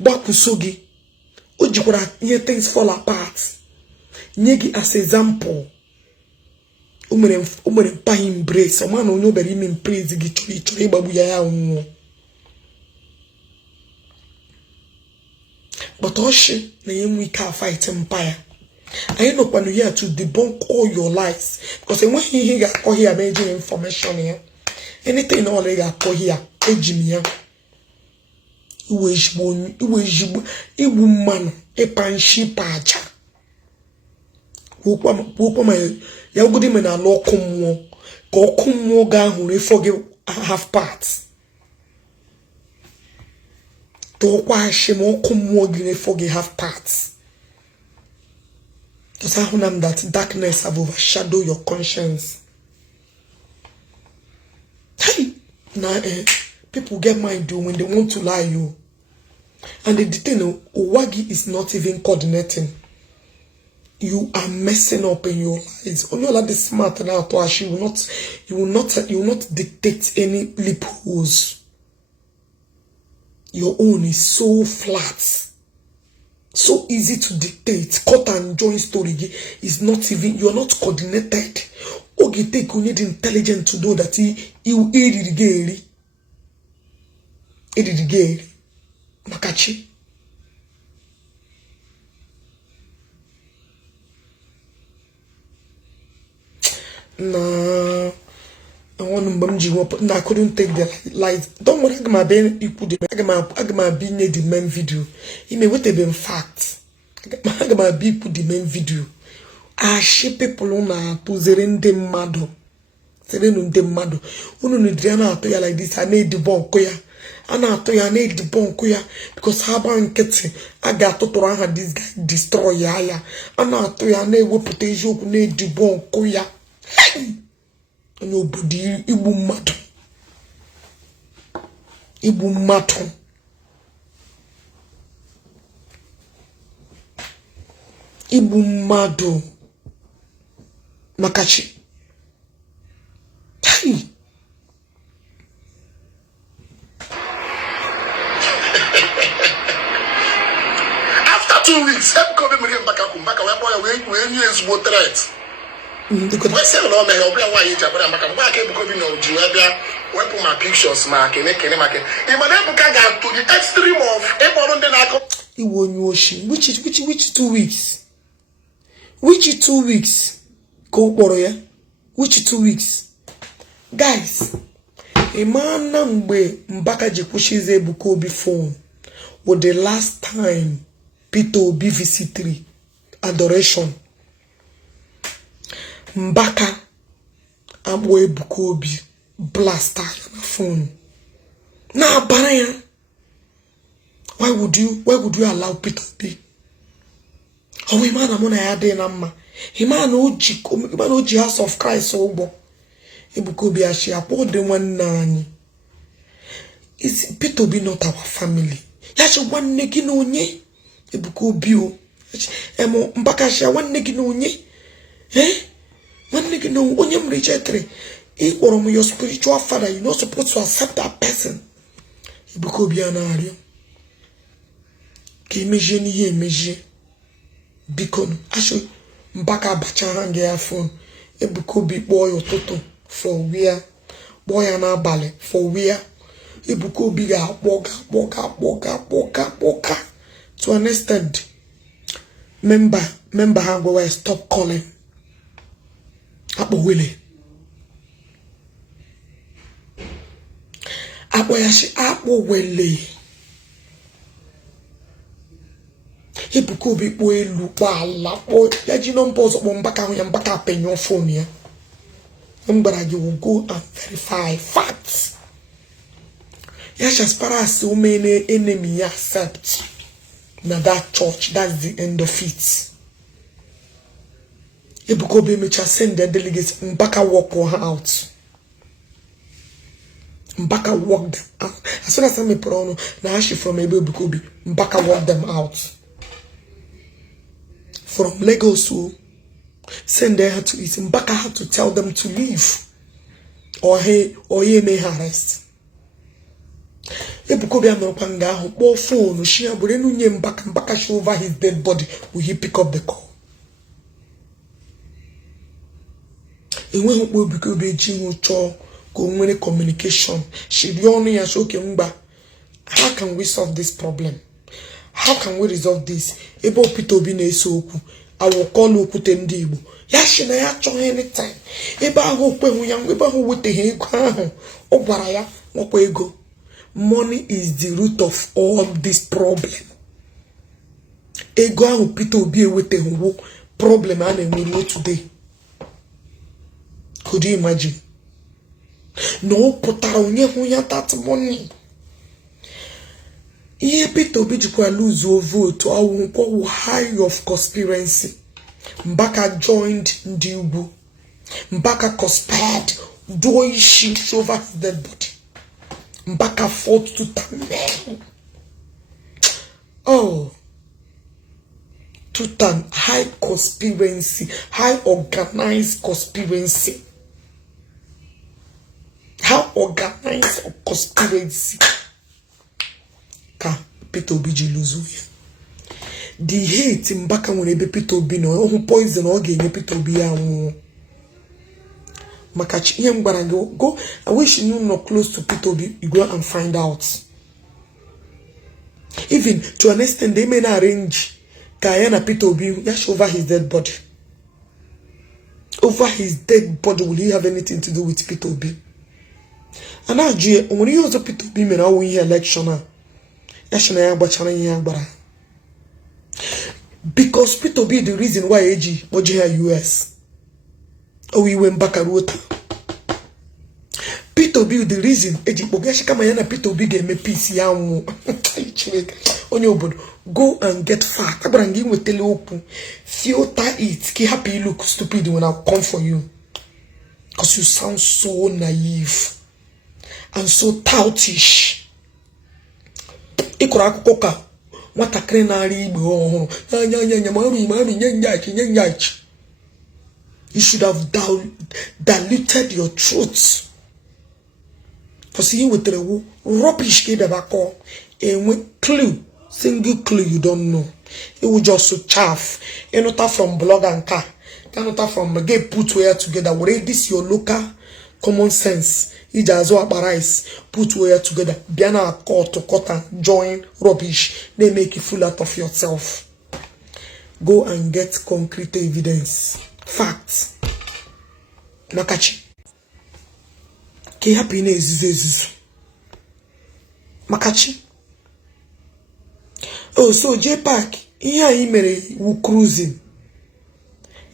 Bakusogi ojikwara ihe things fall apart. Nyegi as example. Umere pa embrace. O man onye obere ime praise gi chori igbabu ya onwo. But Oshi na yemu ika fight empire. I know when you here to debunk all your lies. Because when he got call here major information here. Anything all they got call here, ejimia. Iwu man e panshi pacha. Wukwa ya gudi me na lo kumwo. Ko kumwo ga hu forgive half parts. To kwa shemo kumwo gi forgive half parts. Because I know that darkness have overshadowed your conscience. Hey, now people get mind do when they want to lie you. And the detail Owagi is not even coordinating. You are messing up in your lives. Only all of the smart now to ask you will not dictate any loopholes. Your own is so flat. So easy to dictate. Cut and join story is not even, you are not coordinated. Okay, take you need intelligence to know that he did Makachi. Nah, I couldn't take the light. Don't worry, I'm gonna be near the main video. It may have been fact. I'm gonna be put the main video. I ship people on to Zerende Mado. Sereno de Mado. Uno Nidriana to ya like this. I need the bon koya. ana atụ ya na debunk ya because ha ba nkịtị a ga-atụtụrụ aha this guy destroy ya ana atụ ya na ewepụta eziokwu na debunk ya onye obodo igbu mmadụ igbu mmadụ makachi after 2 weeks help come me mbaka we boy we new ezigbo threat we say no me obi awa yi jabara mbaka mbaka ebuko bi no ji we bia we my pictures ma kene make imane ebuka ga to the extreme of eboru ndị na-akọ iwo onye oshi which 2 weeks which 2 weeks ko kpọrọ ya which 2 weeks guys imana mgbe mbaka ji kwushize ebuka obi phone was the last time Peter Obi visit adoration mbaka agbo ebuka obi blaster na phone na abara ya. Why would you allow Peter Obi? Oh, imana muna ya de na mma. Imana oji House of Christ ogbo. Ebuka Obi ashi apo de nwanne anyị. Is Peter Obi not our family? Yachi nwanne gị na onye. Ebuka Obi o. Emo mbaka shi nwanne gị na onye. Nwanne gị na onye m rejected. Ikpọrọ m your spiritual father. You're not supposed to accept that person. Ebuka Obi anario. Ki emeje n'ihe emeje bikon asho mbaka abacha hange ya phone Ebuka Obi kpọọ ya ụtụtụ for where kpọọ ya n'abalị for where Ebuka Obi ga-akpọ to an extent member ha gwa stop calling akpọ wele akpọ ya shi akpọ wele Ebuka Obi kpo elu kpo ala kpo ya ji nomba ọzọ kpo mbaka ahụ ya mbaka apenyo phone ya mgbara gị will go and verify facts ya as far as umene enemy ya accept na that church that's the end of it. Ebuka Obi mecha send their delegates mbaka walk her out mbaka walk them out as soon as I me prono na ashi from Ebuka Obi mbaka walk them out from Lagos to send her to it. Mbaka had to tell them to leave or he may arrest. Ebuka Obi amerokanga ahụ kpọọ phone shi abure nu nye mbaka show over his dead body. Will he pick up the call? Enwe hukpo Ebuka Obi eji nwocho ko nwere communication shi ri onu ya shoke mgba. How can we solve this problem? How can we resolve this? Ebo Peter Obi na-eso okwu. I will call okwute Ndi Igbo. Ya shi na ya chọọ anytime. Ebe ahụ okwehu ya, ebe ahụ weteghe ego ahụ. Ọ gwara ya nwekwa ego. Money is the root of all this problem. Ego ahụ Peter Obi eweteghe problem a na-enwe today. Could you imagine? No pụtara onye hụ ya that money. Ihe Peter Obi jikwa lose vote or high of conspiracy. Mbaka joined Ndi Igbo. Mbaka conspired. Do Ishi over his dead body. Mbaka fought to turn. Oh. To turn high conspiracy. High organized conspiracy. How organized conspiracy. Ka Peter Obi ji lose ya. The hate mbaka nwere ebe Peter Obi no ohu poison ọ ga-enye Peter Obi ya nwụọ. Maka ihe mgbara go I wish you know close to Peter Obi you go and find out. Even to an extent they may not arrange ka ya na Peter Obi yash over his dead body. Over his dead body will he have anything to do with Peter Obi? And now je onwere ihe ọzọ Peter Obi mere awụ ihe election a. Yashina ya gbachara ihe agbara. Because Peter Obi the reason why AG oje here US. Oh we went back a road. Peter Obi, the reason Peter Obi game peace Onye Obodo, go and get fat. Abrangin with tele open. Filter it. Keep happy look stupid when I come for you. Because you sound so naive and so toutish. Ikora koka. What a crenary Igbo. You should have diluted your truth. Because you with the rubbish kid about call and with clue, single clue you don't know. It will just so chaff. You not from blog and car. Cannot from get put where together. What this your local common sense? It just what rice put where together. Biana call to cut and join rubbish. They make you fool out of yourself. Go and get concrete evidence. Facts. Makachi. Ke happiness is Makachi. Oh, so J-Pack. Here he made wu cruising.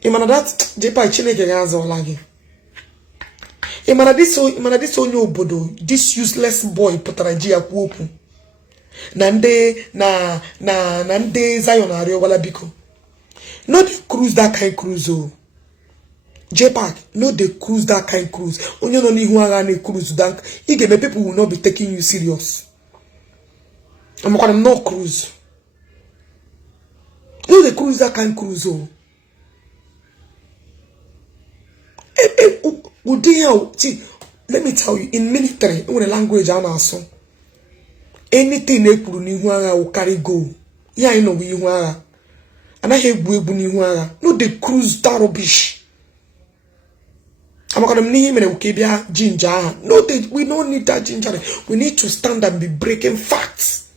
Imana that J-Pack chineke gaza olagi. Imana this Onye Obodo, this useless boy potaraji akwopu. Nande Zion Ario wala biko. No dey cruise that kind cruise oh. J-Pack, no dey cruise that kind cruise. Onye no ni huanga ne cruise dank. Igeme people will not be taking you serious. I'm gonna no cruise. No dey cruise that kind cruise oh. See, let me tell you, in military, when the language are also anything they put ni huanga will carry go. Yeah, I know we huanga. And I hate no, they cruise that rubbish. I'm gonna name it Ukebia ginger. No, we don't need that ginger. We need to stand and be breaking facts.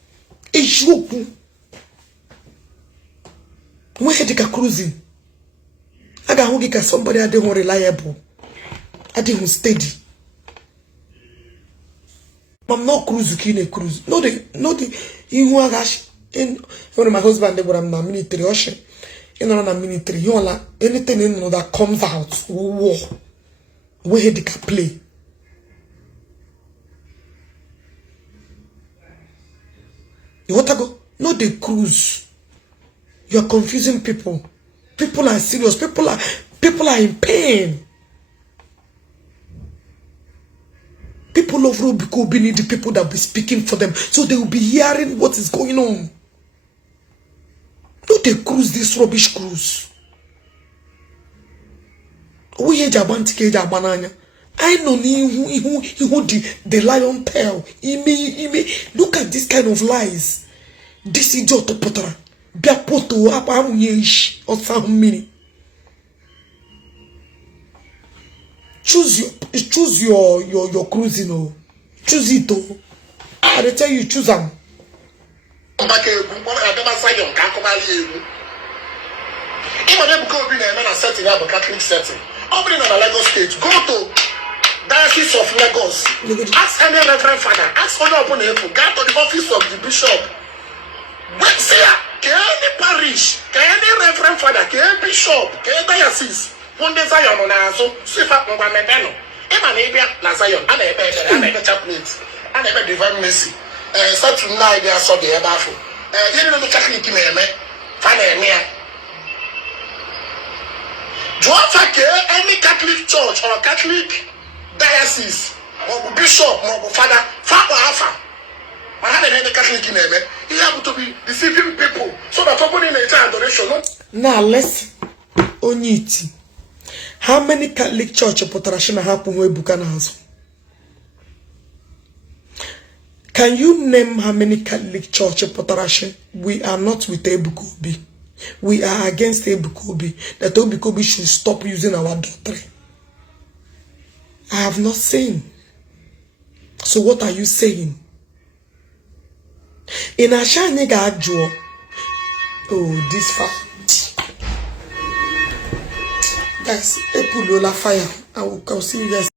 Ishuku. Where did you cruising? I got hungry somebody I don't reliable. I didn't steady. I'm not cruise. No, you are in one of my husband, they were in the military ocean. You know, in the military, you all anything you know that comes out, war. Where they can play. You want to go? No, they cruise. You are confusing people. People are serious. People are in pain. People of Robiko need the people that will be speaking for them, so they will be hearing what is going on. No, they cruise this rubbish cruise. I know the lion tail. Look at this kind of lies. This idiot potra. Biapoto apa Ishi or some mini. Choose your cruising oh. Choose it oh. I tell you choose them. Setting up a Catholic setting. Opening on a Lagos state. Go to Diocese of Lagos. Ask any reverend father. Ask Onye Obodo. Go to the office of the bishop. Wait, see, any parish, any reverend father, any bishop, any diocese. One day Zion on Azo, Sifa Mwamedano. Ema Nebia, Lazayon, and a chaplains, and a divine mercy. Such a night they are so the Abafo. You know the Catholic name, Fanny. Do you have any Catholic church or Catholic diocese or bishop or father, Alpha? I had any Catholic name. You have to be deceiving people so that people in a adoration. Now let's on it. How many Catholic church Traditionen happen where Buchanan? Can you name how many Catholic church Traditionen? We are not with Ebukobi. We are against Ebukobi. That Ebukobi should stop using our doctrine. I have not seen. So what are you saying? In a shiny gajo. Oh, this far. Guys, Epulola fire. I will see you guys.